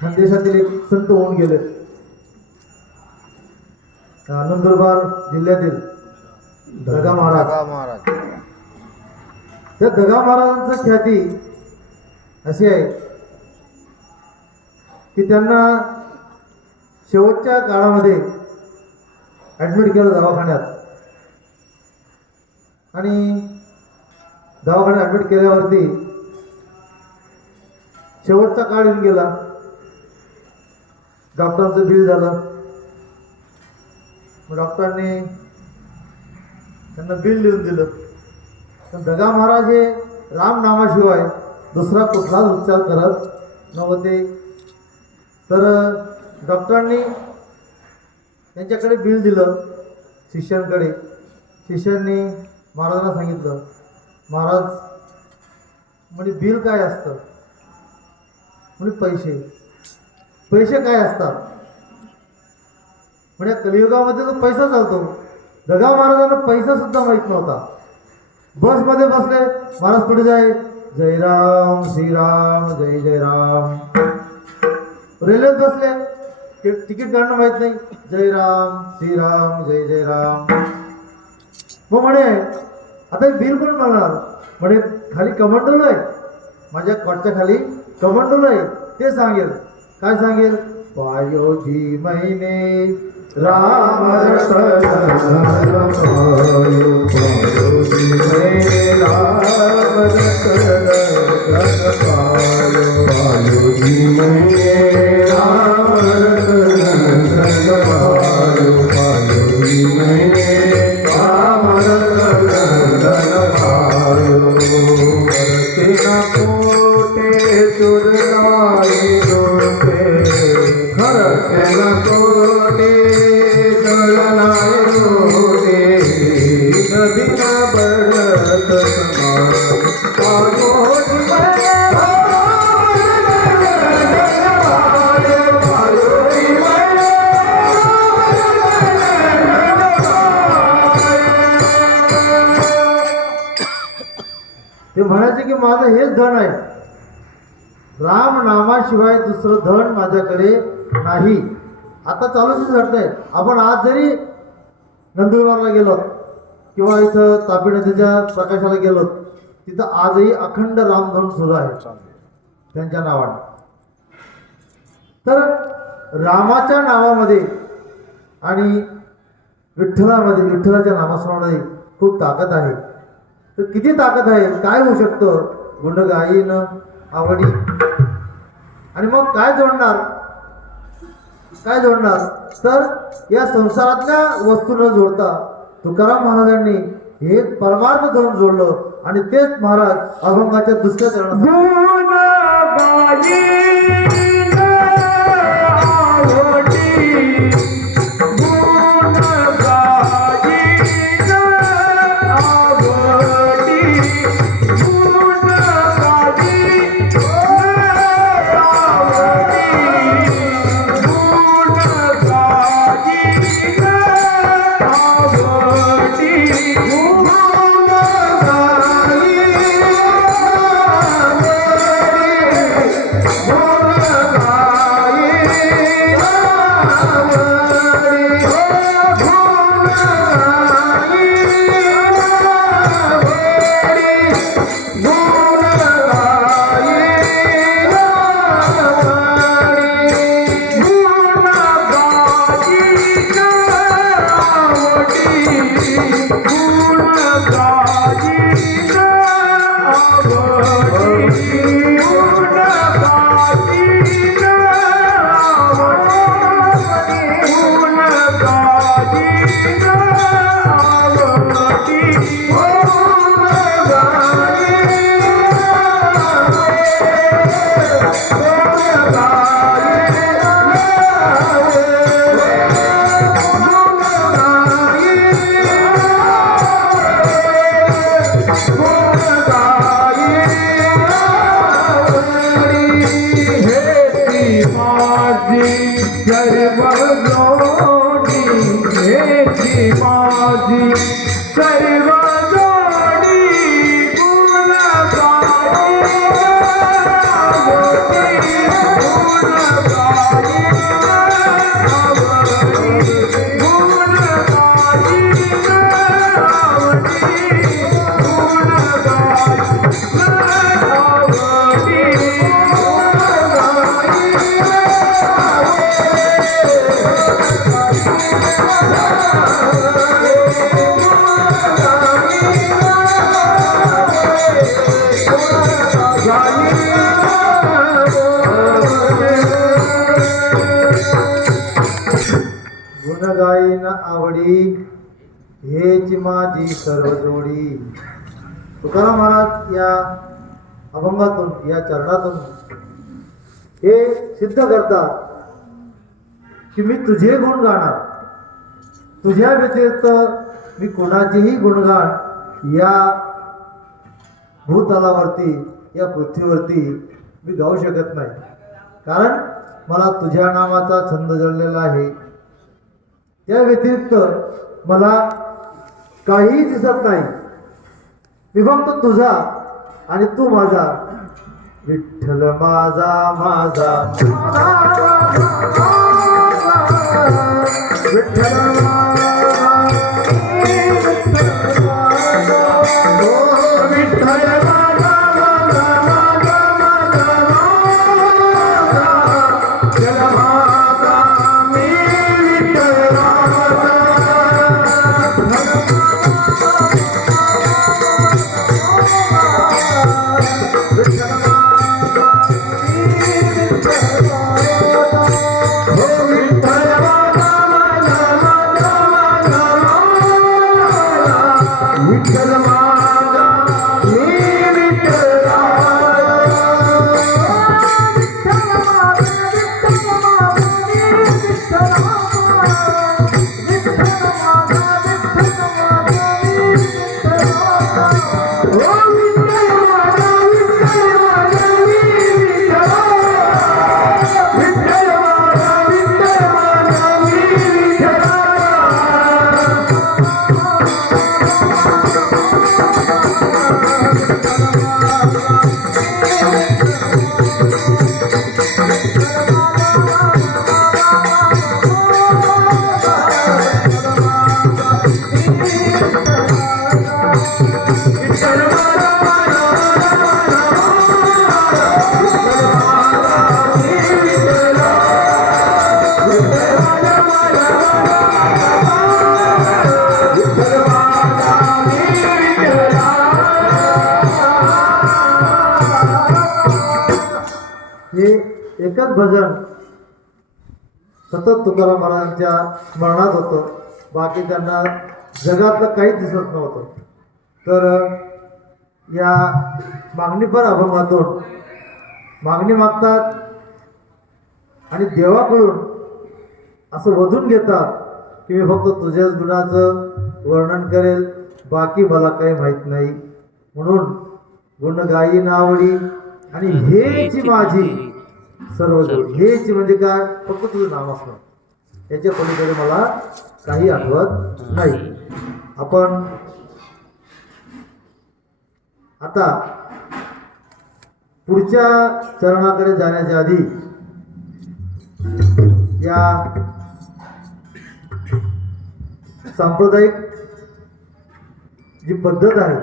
खानदेशातील एक संत होऊन गेले, नंदुरबार जिल्ह्यातील दगा महाराज. त्या दगा महाराजांचं ख्याती अशी आहे की त्यांना शेवटच्या काळामध्ये ॲडमिट केलं दवाखान्यात. आणि दवाखान्यात ॲडमिट केल्यावरती शेवटचा काळ येऊन गेला, डॉक्टरांचं बिल झालं. मग डॉक्टरांनी त्यांना बिल लिहून दिलं. पण दगा महाराज हे रामनामाशिवाय दुसरा कुठलाच उच्चार करत नव्हते. तर डॉक्टरांनी त्यांच्याकडे बिल दिलं शिष्यांकडे. शिष्यांनी महाराजांना सांगितलं, महाराज म्हणजे बिल काय असतं? म्हणजे पैसे. पैसे काय असतात? म्हणजे कलियुगामध्ये तर पैसा चालतो. दगा महाराजांना पैसा सुद्धा माहीत नव्हता. बसमध्ये बसले, महाराज पुढे जाय, जय राम श्रीराम जय जय राम. रेल्वेत बसले, तिकीट काढणं माहीत नाही, जय राम श्रीराम जय जय राम. मग म्हणे आता बिल कोण मागणार? म्हणे खाली कमंडल आहे, माझ्या कॉटच्या खाली कमंडल आहे, ते सांगेल. काय सांगेल? पायोजी महिने राम रतन पायो, पायोजी महिने राम रतन पायो, पायोजी महिने राम रतन पायो, पायोजी महिने राम रतन पायो. तेना कोटे चुरनाई जोते, खर तेना कोटे चुरनाई जोते, नदीना बढ़त समान पायोजी महिने ते म्हणायचे की माझं हेच धन आहे, राम नामाशिवाय दुसरं धन माझ्याकडे नाही. आता चालूच घडतंय. आपण आज जरी नंदुरबारला गेलो किंवा इथं तापी नदीच्या प्रकाशाला गेलो, तिथं आजही अखंड रामधन सुरू आहे त्यांच्या नावाने. तर रामाच्या नावामध्ये आणि विठ्ठलामध्ये, विठ्ठलाच्या नामस्मरणामध्ये खूप ताकद आहे. तर किती ताकद आहे, काय होऊ शकतं? गुण गाईन आवडी. आणि मग काय जोडणार? काय जोडणार? तर या संसारातल्या वस्तू न जोडता तुकाराम महाराजांनी हे परमार्थ धरून जोडलं. आणि तेच महाराज अभंगाच्या दुसऱ्या चरणात गुण गाईन आवडी, गुण गाईन आवडी. आवडी हेची माझी सर्व जोडी. तुकाराम महाराज या अभंगातून या चरणातून हे सिद्ध करतात की मी तुझे गुण गाणार, तुझ्या व्यतिरिक्त मी कोणाचेही गुणगान या भूतलावरती या पृथ्वीवरती मी गाऊ शकत नाही. कारण मला तुझ्या नावाचा छंद जडलेला आहे. त्या व्यतिरिक्त मला काहीही दिसत नाही. मी फक्त तुझा आणि तू माझा. विठ्ठल माझा माझा विठ्ठल हे एकच भजन सतत तुकाराम महाराजांच्या स्मरणात होतं. बाकी त्यांना जगातलं काहीच दिसत नव्हतं. तर या मागणीपर अभंगातून मागणी मागतात आणि देवाकडून असं वधून घेतात की मी फक्त तुझ्याच गुणाचं वर्णन करेल, बाकी मला काही माहीत नाही. म्हणून गुण गायी आवडी आणि हेची माझी सर्व जोडी. हेची म्हणजे काय? फक्त तुझं नाव असणं. याच्या पलीकडे मला काही आठवत नाही. आपण आता पुढच्या चरणाकडे जाण्याच्या आधी या सांप्रदायिक जी पद्धत आहे,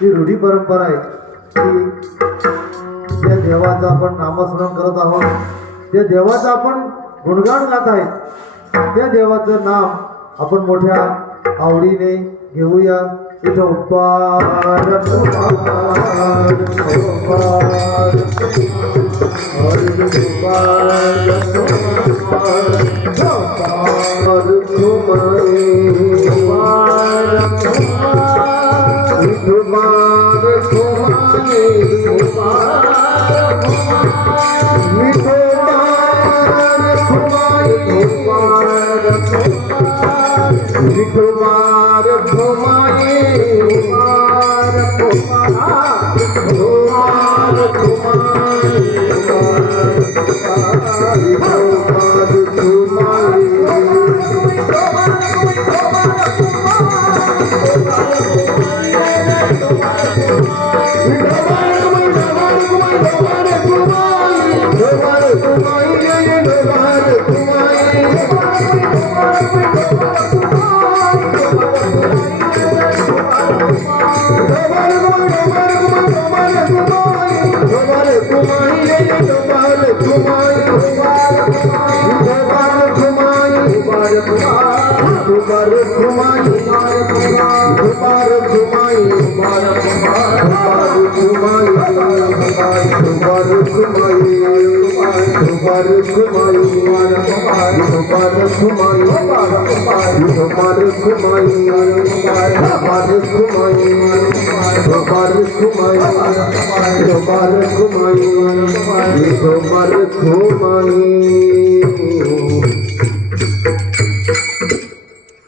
ती रूढी परंपरा आहे की त्या देवाचं आपण नामस्मरण करत आहोत, त्या देवाचं आपण गुणगान गात आहेत, त्या देवाचं नाम आपण मोठ्या आवडीने घेऊया.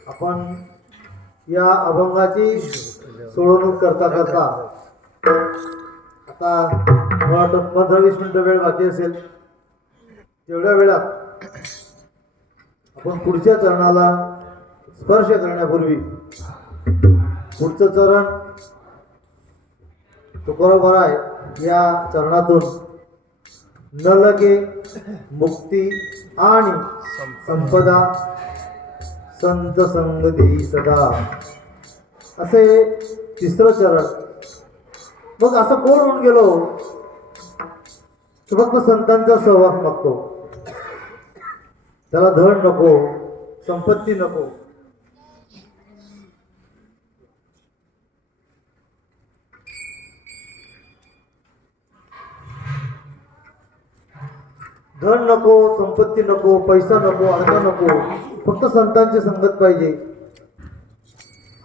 आपण या अभंगाची सोडवणूक करता करता आता मला वाटतं 15-20 मिनिटं वेळ बाकी असेल. तेवढ्या वेळात आपण पुढच्या चरणाला स्पर्श करण्यापूर्वी पुढचं चरण तुकोबा आहे या चरणातून न लगे मुक्ती आणि संपदा संत संग देई सदा असे तिसरं चरण. मग असं कोण होऊन गेलो तो फक्त संतांचा सहवास मागतो. त्याला धन नको, संपत्ती नको, धन नको, संपत्ती नको, पैसा नको, अर्थ नको, फक्त संतांची संगत पाहिजे.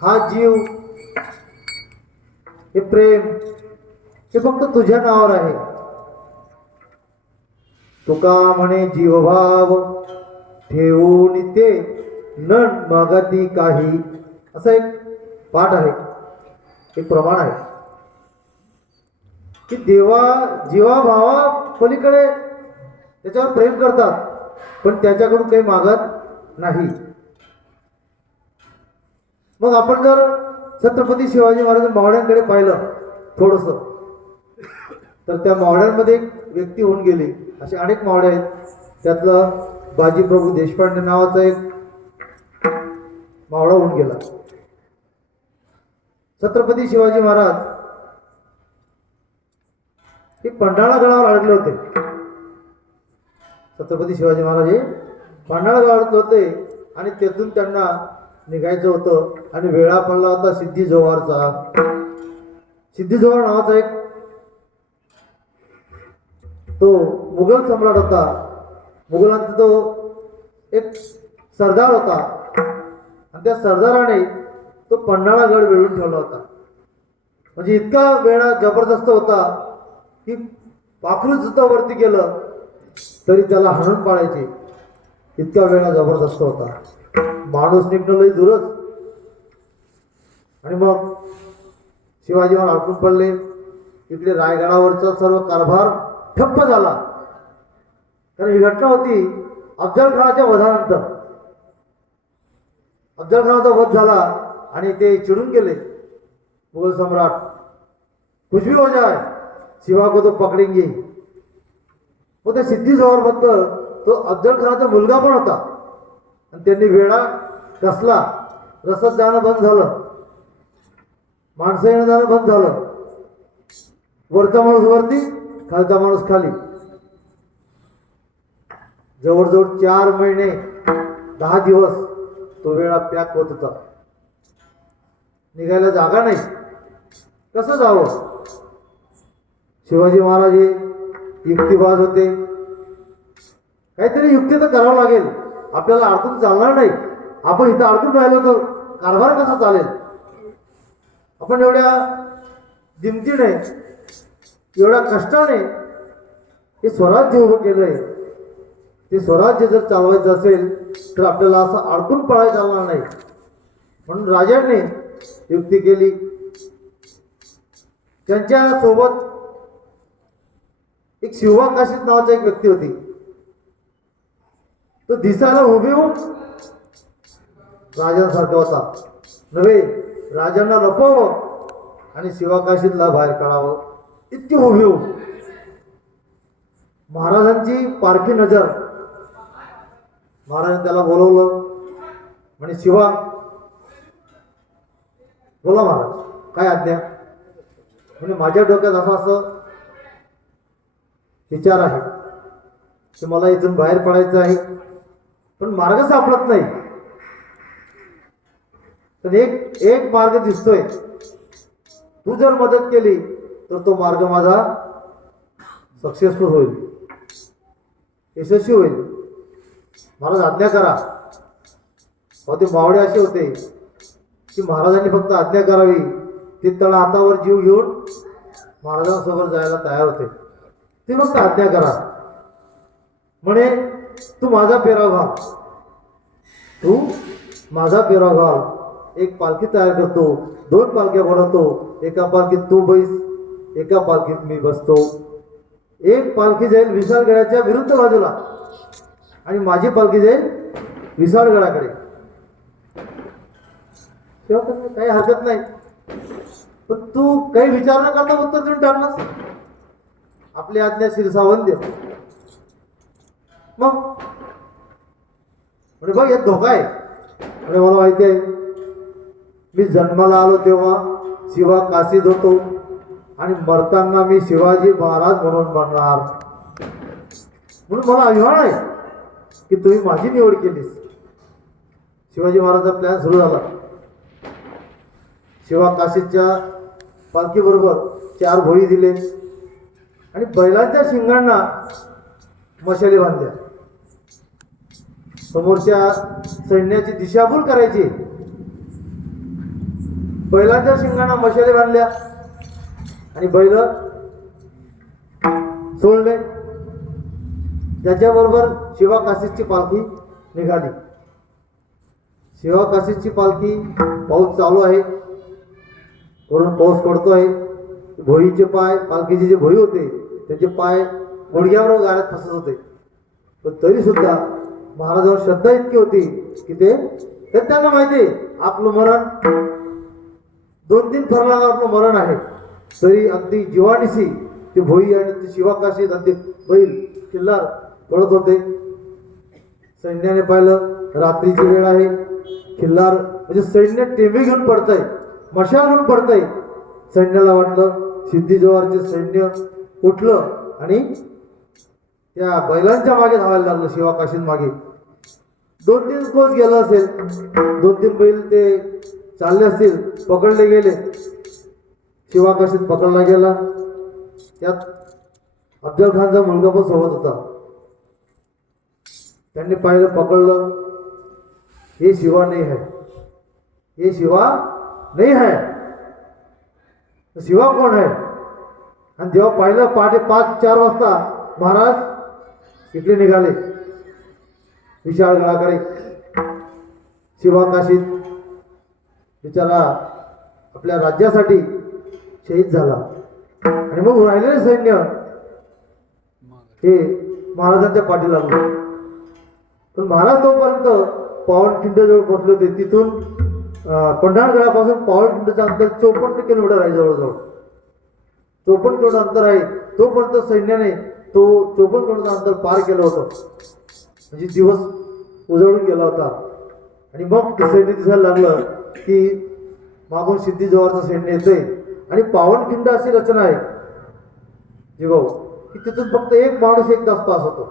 हा जीव, हे प्रेम, हे फक्त तुझ्या नावावर आहे. तुका म्हणे जीवभाव ठेवून ते न मागती काही, असा एक पाठ आहे, एक प्रमाण आहे की जीवाभावा पलीकडे त्याच्यावर प्रेम करतात पण त्याच्याकडून काही मागत नाही. मग आपण जर छत्रपती शिवाजी महाराज मावळ्यांकडे पाहिलं थोडंसं तर त्या मावळ्यांमध्ये एक व्यक्ती होऊन गेली. असे अनेक मावळे आहेत. त्यातलं बाजीप्रभू देशपांडे नावाचा एक मावळा होऊन गेला. छत्रपती शिवाजी महाराज हे पन्हाळा गडावर अडकले होते. छत्रपती शिवाजी महाराज हे पन्हाळा गडावर होते आणि तेथून त्यांना निघायचं होतं आणि वेळा पडला होता सिद्धी जोहरचा. सिद्धी जोहर नावाचा एक तो मुघल सम्राट होता. मुघलांचा तो एक सरदार होता आणि त्या सरदाराने तो पन्हाळा गड वेळून ठेवला होता. म्हणजे इतका वेळा जबरदस्त होता की पाखरू सुद्धा वरती गेलं तरी त्याला हाणून पाडायचे, इतका वेळा जबरदस्त होता. माणूस निघणं लई दूरच. आणि मग शिवाजी महाराज अडकून पडले. इकडे रायगडावरचा सर्व कारभार ठप्प झाला. कारण ही घटना होती अफजलखानाच्या वधानंतर. अफजलखानाचा वध झाला आणि ते चिडून गेले मुघल सम्राट, कुछ भी हो जाए शिवा को तो पकडेंगे. व त्या सिद्धी जोहर बद्दल तो अफजलखानाचा मुलगा पण होता आणि त्यांनी वेळा कसला, रसद जाणं बंद झालं, माणसं येणं जाणं बंद झालं. वरचा माणूस वरती, खालचा माणूस खाली. जवळजवळ 4 महिने 10 दिवस तो वेळा पॅक होत होता. निघायला जागा नाही, कसं जावं. शिवाजी महाराज हे युक्तिबाज होते. काहीतरी युक्ती तर करावं लागेल, आपल्याला अडकून चालणार नाही. आपण इथं अडकून राहिलो तर कारभार कसा चालेल. आपण एवढ्या जिमतीने, एवढ्या कष्टाने हे स्वराज्य उभं केलंय. ते स्वराज्य जर चालवायचं असेल तर आपल्याला असं अडकून पळायला चालणार नाही. म्हणून राजांनी युक्ती केली. त्यांच्या सोबत एक शिवा काशीद नावाचा एक व्यक्ती होती. तो दिसायला हुबेहूब राजांसारखा होता. नव्हे, राजांना लपवावं आणि शिवा काशीदला बाहेर काढावं, इतकी हुबेहूब. महाराजांची पारखी नजर. महाराजांनी त्याला बोलवलं. म्हणे शिवा, बोला महाराज, काय आज्ञा. म्हणजे माझ्या डोक्यात असं विचार आहे की मला इथून बाहेर पडायचं आहे पण मार्ग सापडत नाही. तर एक मार्ग दिसतोय. तू जर मदत केली तर तो मार्ग माझा सक्सेसफुल होईल, यशस्वी होईल. महाराज आज्ञा करा. अहो ते मावळे असे होते की महाराजांनी फक्त आज्ञा करावी, ते तळ हातावर जीव घेऊन महाराजांसोबत जायला तयार होते. ते फक्त आज्ञा करा. म्हणे तू माझा पेराव घाल, तू माझा पेराव घाल. एक पालखी तयार करतो, 2 पालख्या बनवतो. एका पालखीत तू बैस, एका पालखीत मी बसतो. एक पालखी जाईल विशाळगडाच्या विरुद्ध बाजूला आणि माझी पालखी जाईल विशाळगडाकडे. तेव्हा काही हरकत नाही, पण तू काही विचार न करता उत्तर देऊन टाकलास. आपली आज्ञा शिरसावंद्य. मग म्हणजे बघ यात धोका आहे. आणि मला माहिती आहे, मी जन्माला आलो तेव्हा शिवा काशीत होतो आणि मरताना मी शिवाजी महाराज म्हणून मरणार. म्हणून मला अभिमान आहे की तुम्ही माझी निवड केलीस. शिवाजी महाराजांचा प्लॅन सुरू झाला. शिवा काशीच्या पालखीबरोबर 4 भोई दिले आणि बैलांच्या शिंगांना मशाली बांधल्या. समोरच्या सैन्याची दिशाभूल करायची. बैलांच्या शिंगांना मशाली बांधल्या आणि बैल सोडले. त्याच्याबरोबर शिवा काशीची पालखी निघाली. शिवा काशीची पालखी, पाऊस चालू आहे, वरून पाऊस पडतो आहे. भोईचे पाय, पालखीचे जे भोई होते त्याचे पाय गुडघ्यावर गाड्यात फसत होते. पण तरी सुद्धा महाराजांवर श्रद्धा इतकी होती की ते त्यांना माहिती आपलं मरण 2-3 फरलांवर आपलं मरण आहे. तरी अगदी जीवानिशी ते भोई आणि ते शिवाकाशीत अगदी बैल किल्लार पडत होते. सैन्याने पाहिलं रात्रीची वेळ आहे, किल्लार म्हणजे सैन्य टेंबे घेऊन पडतंय, मशाल घेऊन पडतंय. सैन्याला वाटलं सिद्धी जोहरचे सैन्य उठलं आणि त्या बैलांच्या मागे धावायला लागलं. शिवाकाशीत मागे 2-3 कोस गेला असेल, 2-3 बैल ते चालले असतील, पकडले गेले. शिवाकाशीत पकडला गेला. त्यात अफजल खानचा मुलगा पण सोबत होता. त्यांनी पाहिलं, पकडलं, हे शिवा नाही है, हे शिवा नाही है. शिवा कोण आहे? आणि जेव्हा पाहिलं पहाटे 5-4 वाजता महाराज इकडे निघाले विशाळगडाकडे. शिवाकाशीत बिचारा आपल्या राज्यासाठी शहीद झाला. आणि मग राहिलेले सैन्य हे महाराजांच्या पाठी लागले. पण महाराज तोपर्यंत पावनखिंडजवळ पोहोचले होते. तिथून पन्हाळगडापासून पावनखिंडचं अंतर 54 किलोमीटर आहे. जवळजवळ 54 किलोमीटर अंतर आहे. तोपर्यंत सैन्याने तो 54 किलोमीटर अंतर पार केलं होतं. म्हणजे दिवस उजळून गेला होता. आणि मग ते सैन्य दिसायला लागलं की मागून सिद्धी जोहरचं सैन्य येतंय. आणि पावनखिंड अशी रचना आहे जीवाऊ की तिथून फक्त एक माणूस 1 तास पास होतो.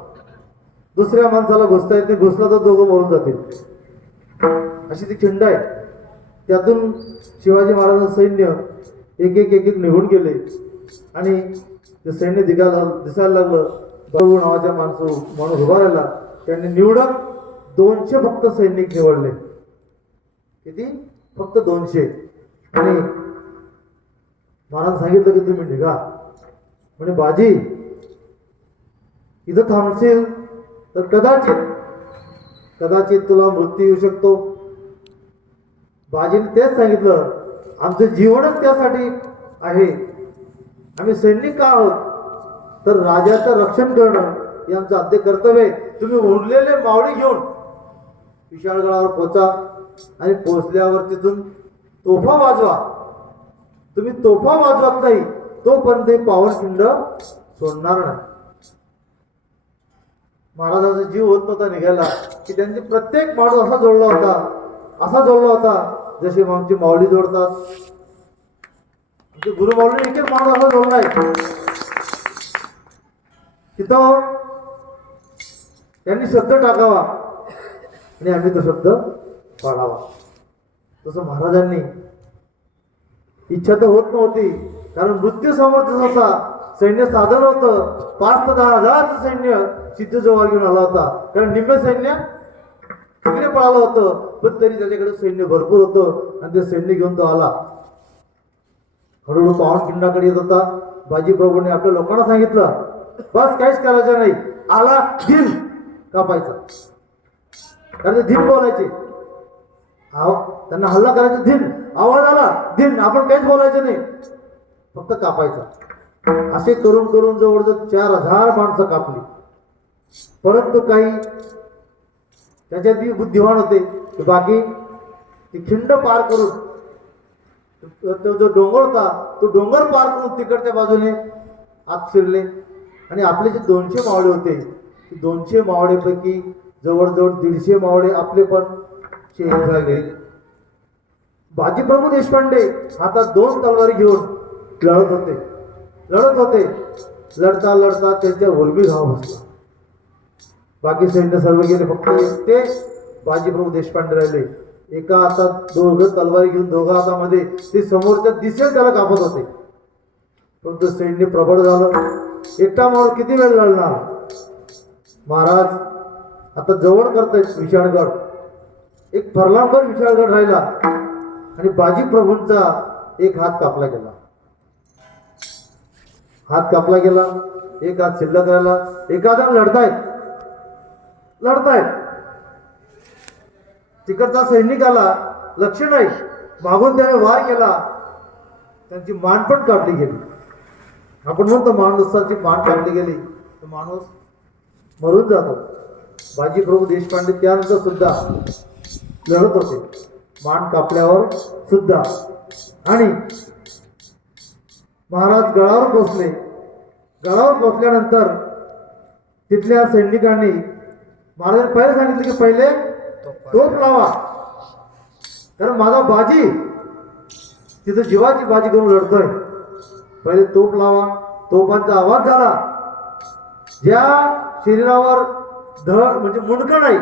दुसऱ्या माणसाला घुसता येत नाही, घुसला तर दोघं मरून जातील, अशी ती खिंड आहे. त्यातून शिवाजी महाराजांचं सैन्य एक निघून गेले. आणि ते सैन्य दिसायला लागलं. गहू नावाच्या माणूस उभा राहिला. त्यांनी निवडक 200 फक्त सैनिक निवडले. किती? फक्त 200. आणि महाराज सांगितलं की तुम्ही निघा. म्हणजे बाजी इथं थांबशील तर कदाचित तुला मृत्यू येऊ शकतो. बाजीने तेच सांगितलं, आमचं जीवनच त्यासाठी आहे. आम्ही सैनिक का आहोत? तर राजाचं रक्षण करणं हे आमचं आद्य कर्तव्य आहे. तुम्ही उरलेले मावळे घेऊन विशाळगडावर पोचा आणि पोचल्यावर तिथून तोफा वाजवा. तुम्ही तोफा वाजवत नाही तोपर्यंत हे पावनखिंड सोडणार नाही. महाराजांचा जीव होत नव्हता निघायला की त्यांचे प्रत्येक माणूस असा जोडला होता जसे आमची माऊली जोडतात. आमचे गुरु माऊली एक माणूस असा जोडलाय तिथं त्यांनी शब्द टाकावा आणि आम्ही तो शब्द पाळावा. तसं महाराजांनी इच्छा तर होत नव्हती, कारण मृत्यू समोर होता. सैन्य साधन होतं. 5 ते 10 हजारचं सैन्य सिद्ध जोहर घेऊन आला होता. कारण निम्मे सैन्य तिकडे पळालं होतं, पण तरी त्याच्याकडे सैन्य भरपूर होतं आणि ते सैन्य घेऊन तो आला. हळूहळू पावनखिंडाकडे येत होता. बाजी प्रभूने आपल्या लोकांना सांगितलं, बस काहीच करायचं नाही, आला धिन कापायचा. कारण ते धिन बोलायचे, त्यांना हल्ला करायचा, धिन आवाज आला धिन, आपण काहीच बोलायचं नाही, फक्त कापायचा. असे करून करून जवळजवळ 4000 माणसं कापली. परंतु काही त्याच्यात बी बुद्धिवान होते की बाकी ती खिंड पार करून तो जो डोंगर होता तो डोंगर पार करून तिकडच्या बाजूने आत शिरले. आणि आपले जे 200 मावळे होते, 200 मावळेपैकी जवळजवळ 150 मावळे आपले पण शहीद झाले. बाजीप्रभू देशपांडे हातात 2 तलवारी घेऊन लढत होते. लढता लढता त्यांच्या वरबी घाव बसला. बाकी सैन्य सर्व गेले, फक्त ते बाजीप्रभू देशपांडे राहिले. एका हातात 2 तलवारी घेऊन दोघा हातामध्ये ते समोरच्या दिशेने त्याला कापत होते. परंतु सैन्य प्रबळ झालं. एकटा मावळ किती वेळ लढणार. महाराज आता जवळ करतायत विशाळगड. एक फरलांभर विशाळगड राहिला आणि बाजीप्रभूंचा एक हात कापला गेला. एक हात शिल्लक राहिला. एखादा लढतायत. तिकडचा सैनिक आला, लक्ष नाही, मागून त्याने वार केला, त्यांची मान पण कापली गेली. आपण म्हणतो माणसाची मान कापली गेली तर माणूस मरून जातो. बाजीप्रभू देशपांडे त्यानंतर सुद्धा लढत होते, मान कापल्यावर सुद्धा. आणि महाराज गडावर पोचले. गडावर पोचल्यानंतर तिथल्या सैनिकांनी महाराजांनी पहिले सांगितलं की पहिले तोफ लावा, कारण माझा बाजी तिथं जीवाची बाजी करून लढतोय. पहिले तोफ लावा. तोफांचा आवाज झाला. ज्या शरीरावर धड म्हणजे मुंडकं नाही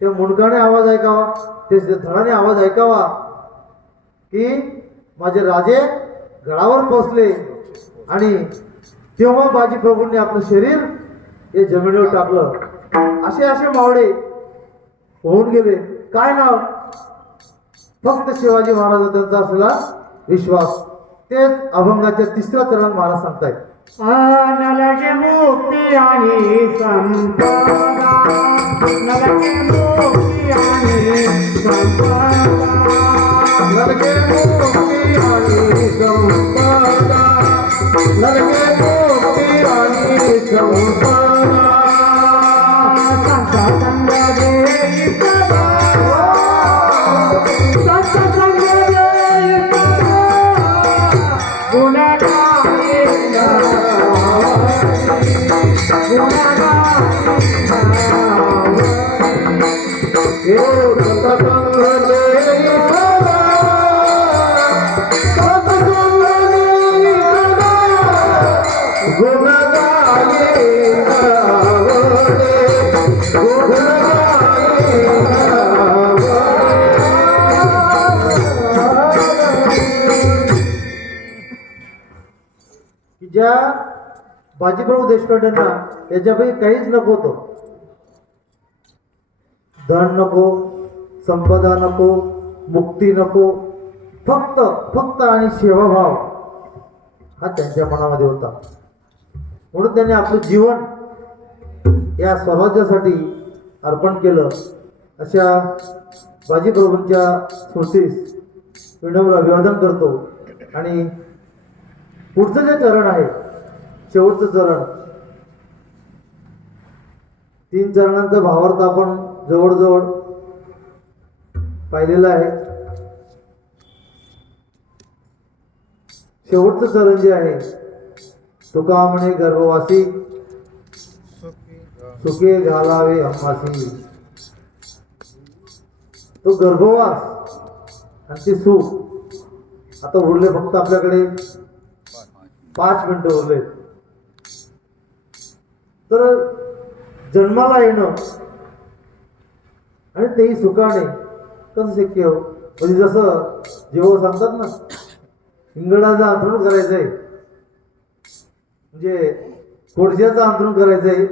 त्या मुंडकाने आवाज ऐकावा, ते धडाने आवाज ऐकावा की माझे राजे गडावर पोचले. आणि तेव्हा बाजी प्रभूंनी आपलं शरीर हे जमिनीवर टाकलं. असे मावळे होऊन गेले. काय नाव? फक्त शिवाजी महाराज त्यांचा असलेला विश्वास. तेच अभंगाच्या 3ऱ्या चरणात महाराज सांगतायत. नलगे मुक्ती आणि संपदा, नलगे मुक्ती आणि संपदा, नलगे मुक्ती आणि संपदा, नलगे मुक्ती आणि संपदा, संत संग देई सदा, संत संग देई सदा, गुणगाई हे सत्संग देई सदा, सत्संग देई सदा, गुणगाई आवडे, गुणगाई की ज्या बाजीप्रभू देशपांडेंना याच्यापैकी काहीच नको होतं. धन नको, संपदा नको, मुक्ती नको, फक्त आणि सेवाभाव हा त्यांच्या मनामध्ये होता. म्हणून त्यांनी आपलं जीवन या स्वराज्यासाठी अर्पण केलं. अशा बाजीप्रभूंच्या स्मृतीस विनम्र अभिवादन करतो. आणि पुढचं जे चरण आहे, शेवटचं चरण, 3 चरणांचा भावार्थ आपण जवळजवळ पाहिलेला आहे. शेवटचं चरण जे आहे, तुका म्हणे गर्भवासी सुखे घालावे अम्मासी. तो गर्भवास आणि ते सुख आता उरले फक्त आपल्याकडे 5 मिनिटं उरले. तर जन्माला येणं आणि तेही सुखाने कसं शक्य हो? म्हणजे जसं जेव्हा सांगतात ना, इंगडाचं अंथरूण करायचंय म्हणजे कोळशाचं अंतरण करायचंय,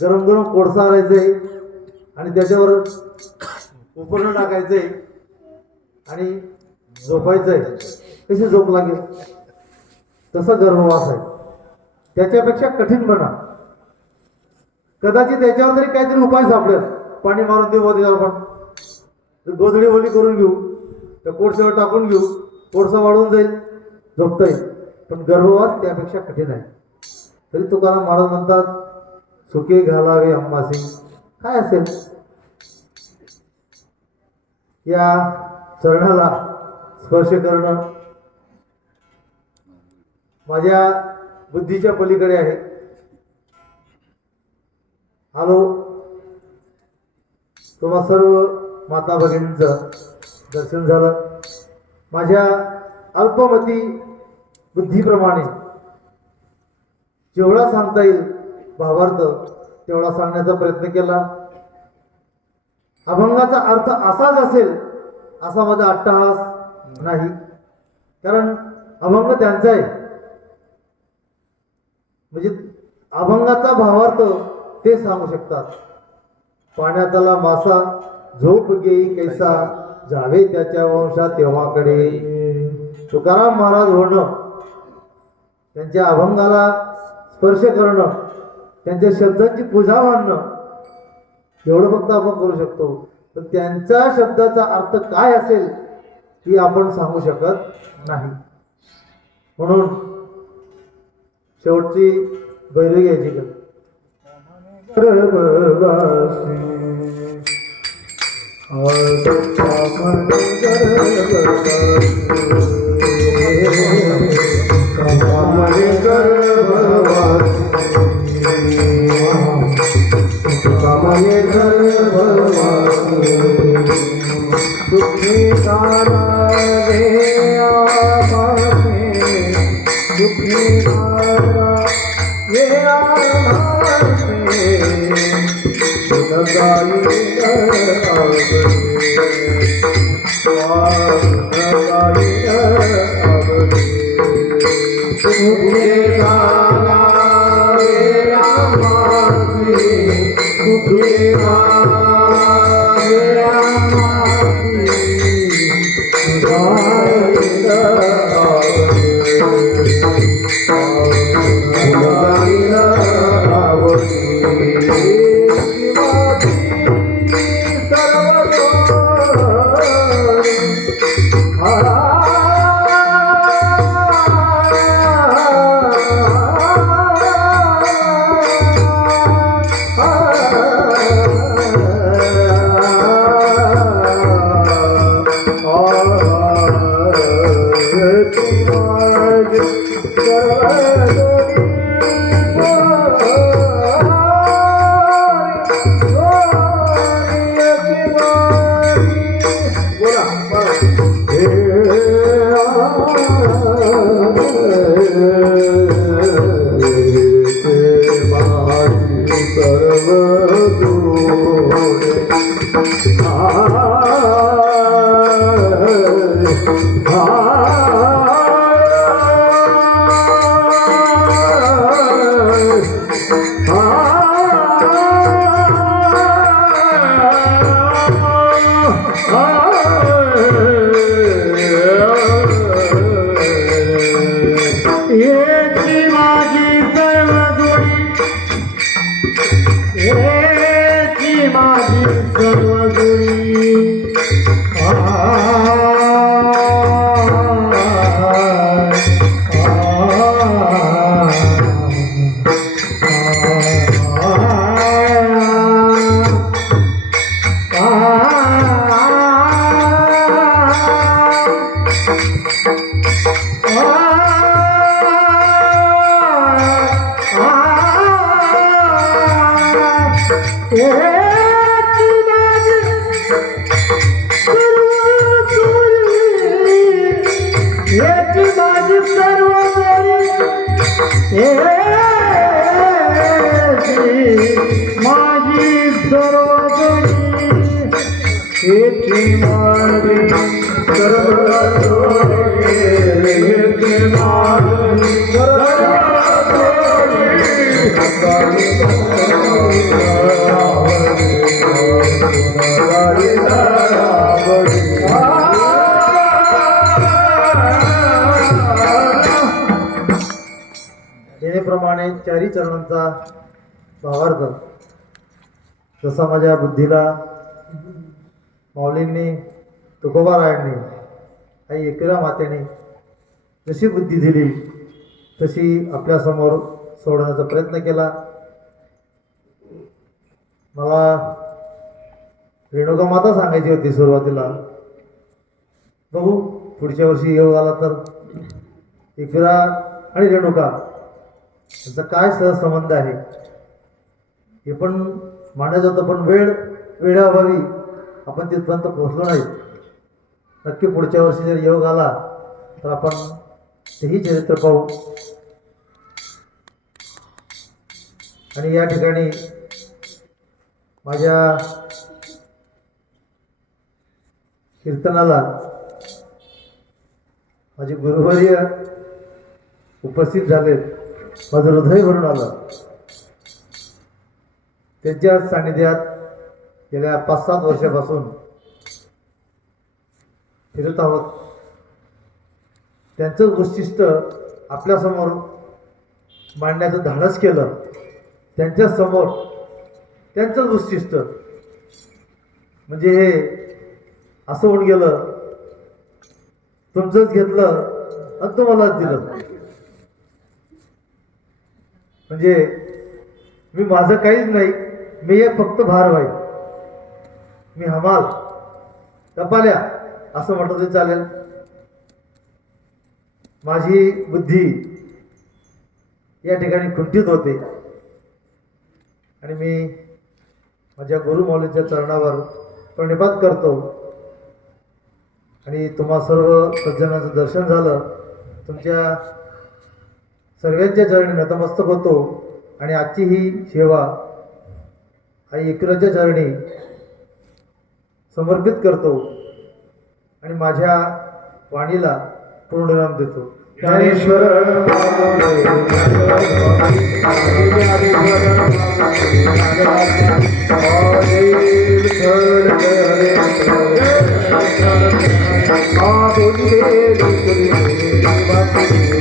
गरम गरम कोळसा आणायचंय आणि त्याच्यावर उपरणं टाकायचंय आणि झोपायचंय. कशी झोप लागेल? तसा गर्भवास आहे. त्याच्यापेक्षा कठीण म्हणा, कदाचित त्याच्यावर तरी काहीतरी उपाय सापडेल. पाणी मारून देऊ त्याच्यावर, आपण गोधडी ओली करून घेऊ, त्या कोळशावर टाकून घेऊ, कोळसा वाढून जाईल, झोपता येईल. पण गर्भवास त्यापेक्षा कठीण आहे. तरी तुकाराम महाराज म्हणतात, सुखे घालावे अंबासी. काय असेल? या चरणाला स्पर्श करणं माझ्या बुद्धीच्या पलीकडे आहे. आलो तुम्हा सर्व माता भगिनींचं दर्शन झालं. माझ्या अल्पमती बुद्धीप्रमाणे जेवढा सांगता येईल भावार्थ तेवढा सांगण्याचा प्रयत्न केला. अभंगाचा अर्थ असाच असेल असा माझा अट्टहास नाही, कारण अभंग त्यांचा आहे. म्हणजे अभंगाचा भावार्थ ते सांगू शकतात. पाण्यात आला मासा झोप घेई कैसा, जावे त्याच्या वंशा तेव्हाकडे. तुकाराम महाराज होणं, त्यांच्या अभंगाला स्पर्श करणं, त्यांच्या शब्दांची पूजा मानणं, एवढं फक्त आपण करू शकतो. पण त्यांच्या शब्दाचा अर्थ काय असेल ही आपण सांगू शकत नाही. म्हणून शेवटची बैरगी घ्यायची का? सर्व त्याप्रमाणे चारी चरणांचा भावार्थ जसा माझ्या बुद्धीला माऊलींनी तुकोबारायांनी आई एकविरा मातेने जशी बुद्धी दिली तशी आपल्यासमोर सोडण्याचा प्रयत्न केला. मला रेणुका माता सांगायची होती सुरुवातीला, बघू पुढच्या वर्षी योग आला तर एकविरा आणि रेणुका यांचा काय सहसंबंध आहे हे पण मांडलं जातं, पण वेळेअभावी आपण तिथपर्यंत पोहोचलो नाही. नक्की पुढच्या वर्षी जर योग आला तर आपण तेही चरित्र पाहू. आणि या ठिकाणी माझ्या कीर्तनाला माझे गुरुवर्य उपस्थित झालेत. माझं हृदय भरून आलं. त्यांच्या सान्निध्यात गेल्या 5-7 वर्षापासून फिरत आहोत. त्यांचं वैशिष्ट्य आपल्यासमोर मांडण्याचं धाडस केलं. त्यांच्यासमोर त्यांचंच वैशिष्ट्य म्हणजे हे असं होऊन गेलं, तुमचंच घेतलं आणि तुम्हालाच दिलं. म्हणजे मी माझं काहीच नाही, मी एक फक्त भारवाई, मी हमाल कपाल्या असं म्हटलं तरी चालेल. माझी बुद्धी या ठिकाणी खुंटीत होते आणि मी माझ्या गुरु मौलींच्या चरणावर प्रणिपात करतो. आणि तुम्हा सर्व सज्जनाचं दर्शन झालं. तुमच्या सर्वांच्या चरणी नतमस्तक होतो आणि आजची ही सेवा आई एकविराच्या चरणी समर्पित करतो आणि माझ्या वाणीला पूर्णविराम देतो. ज्ञानेश्वर आ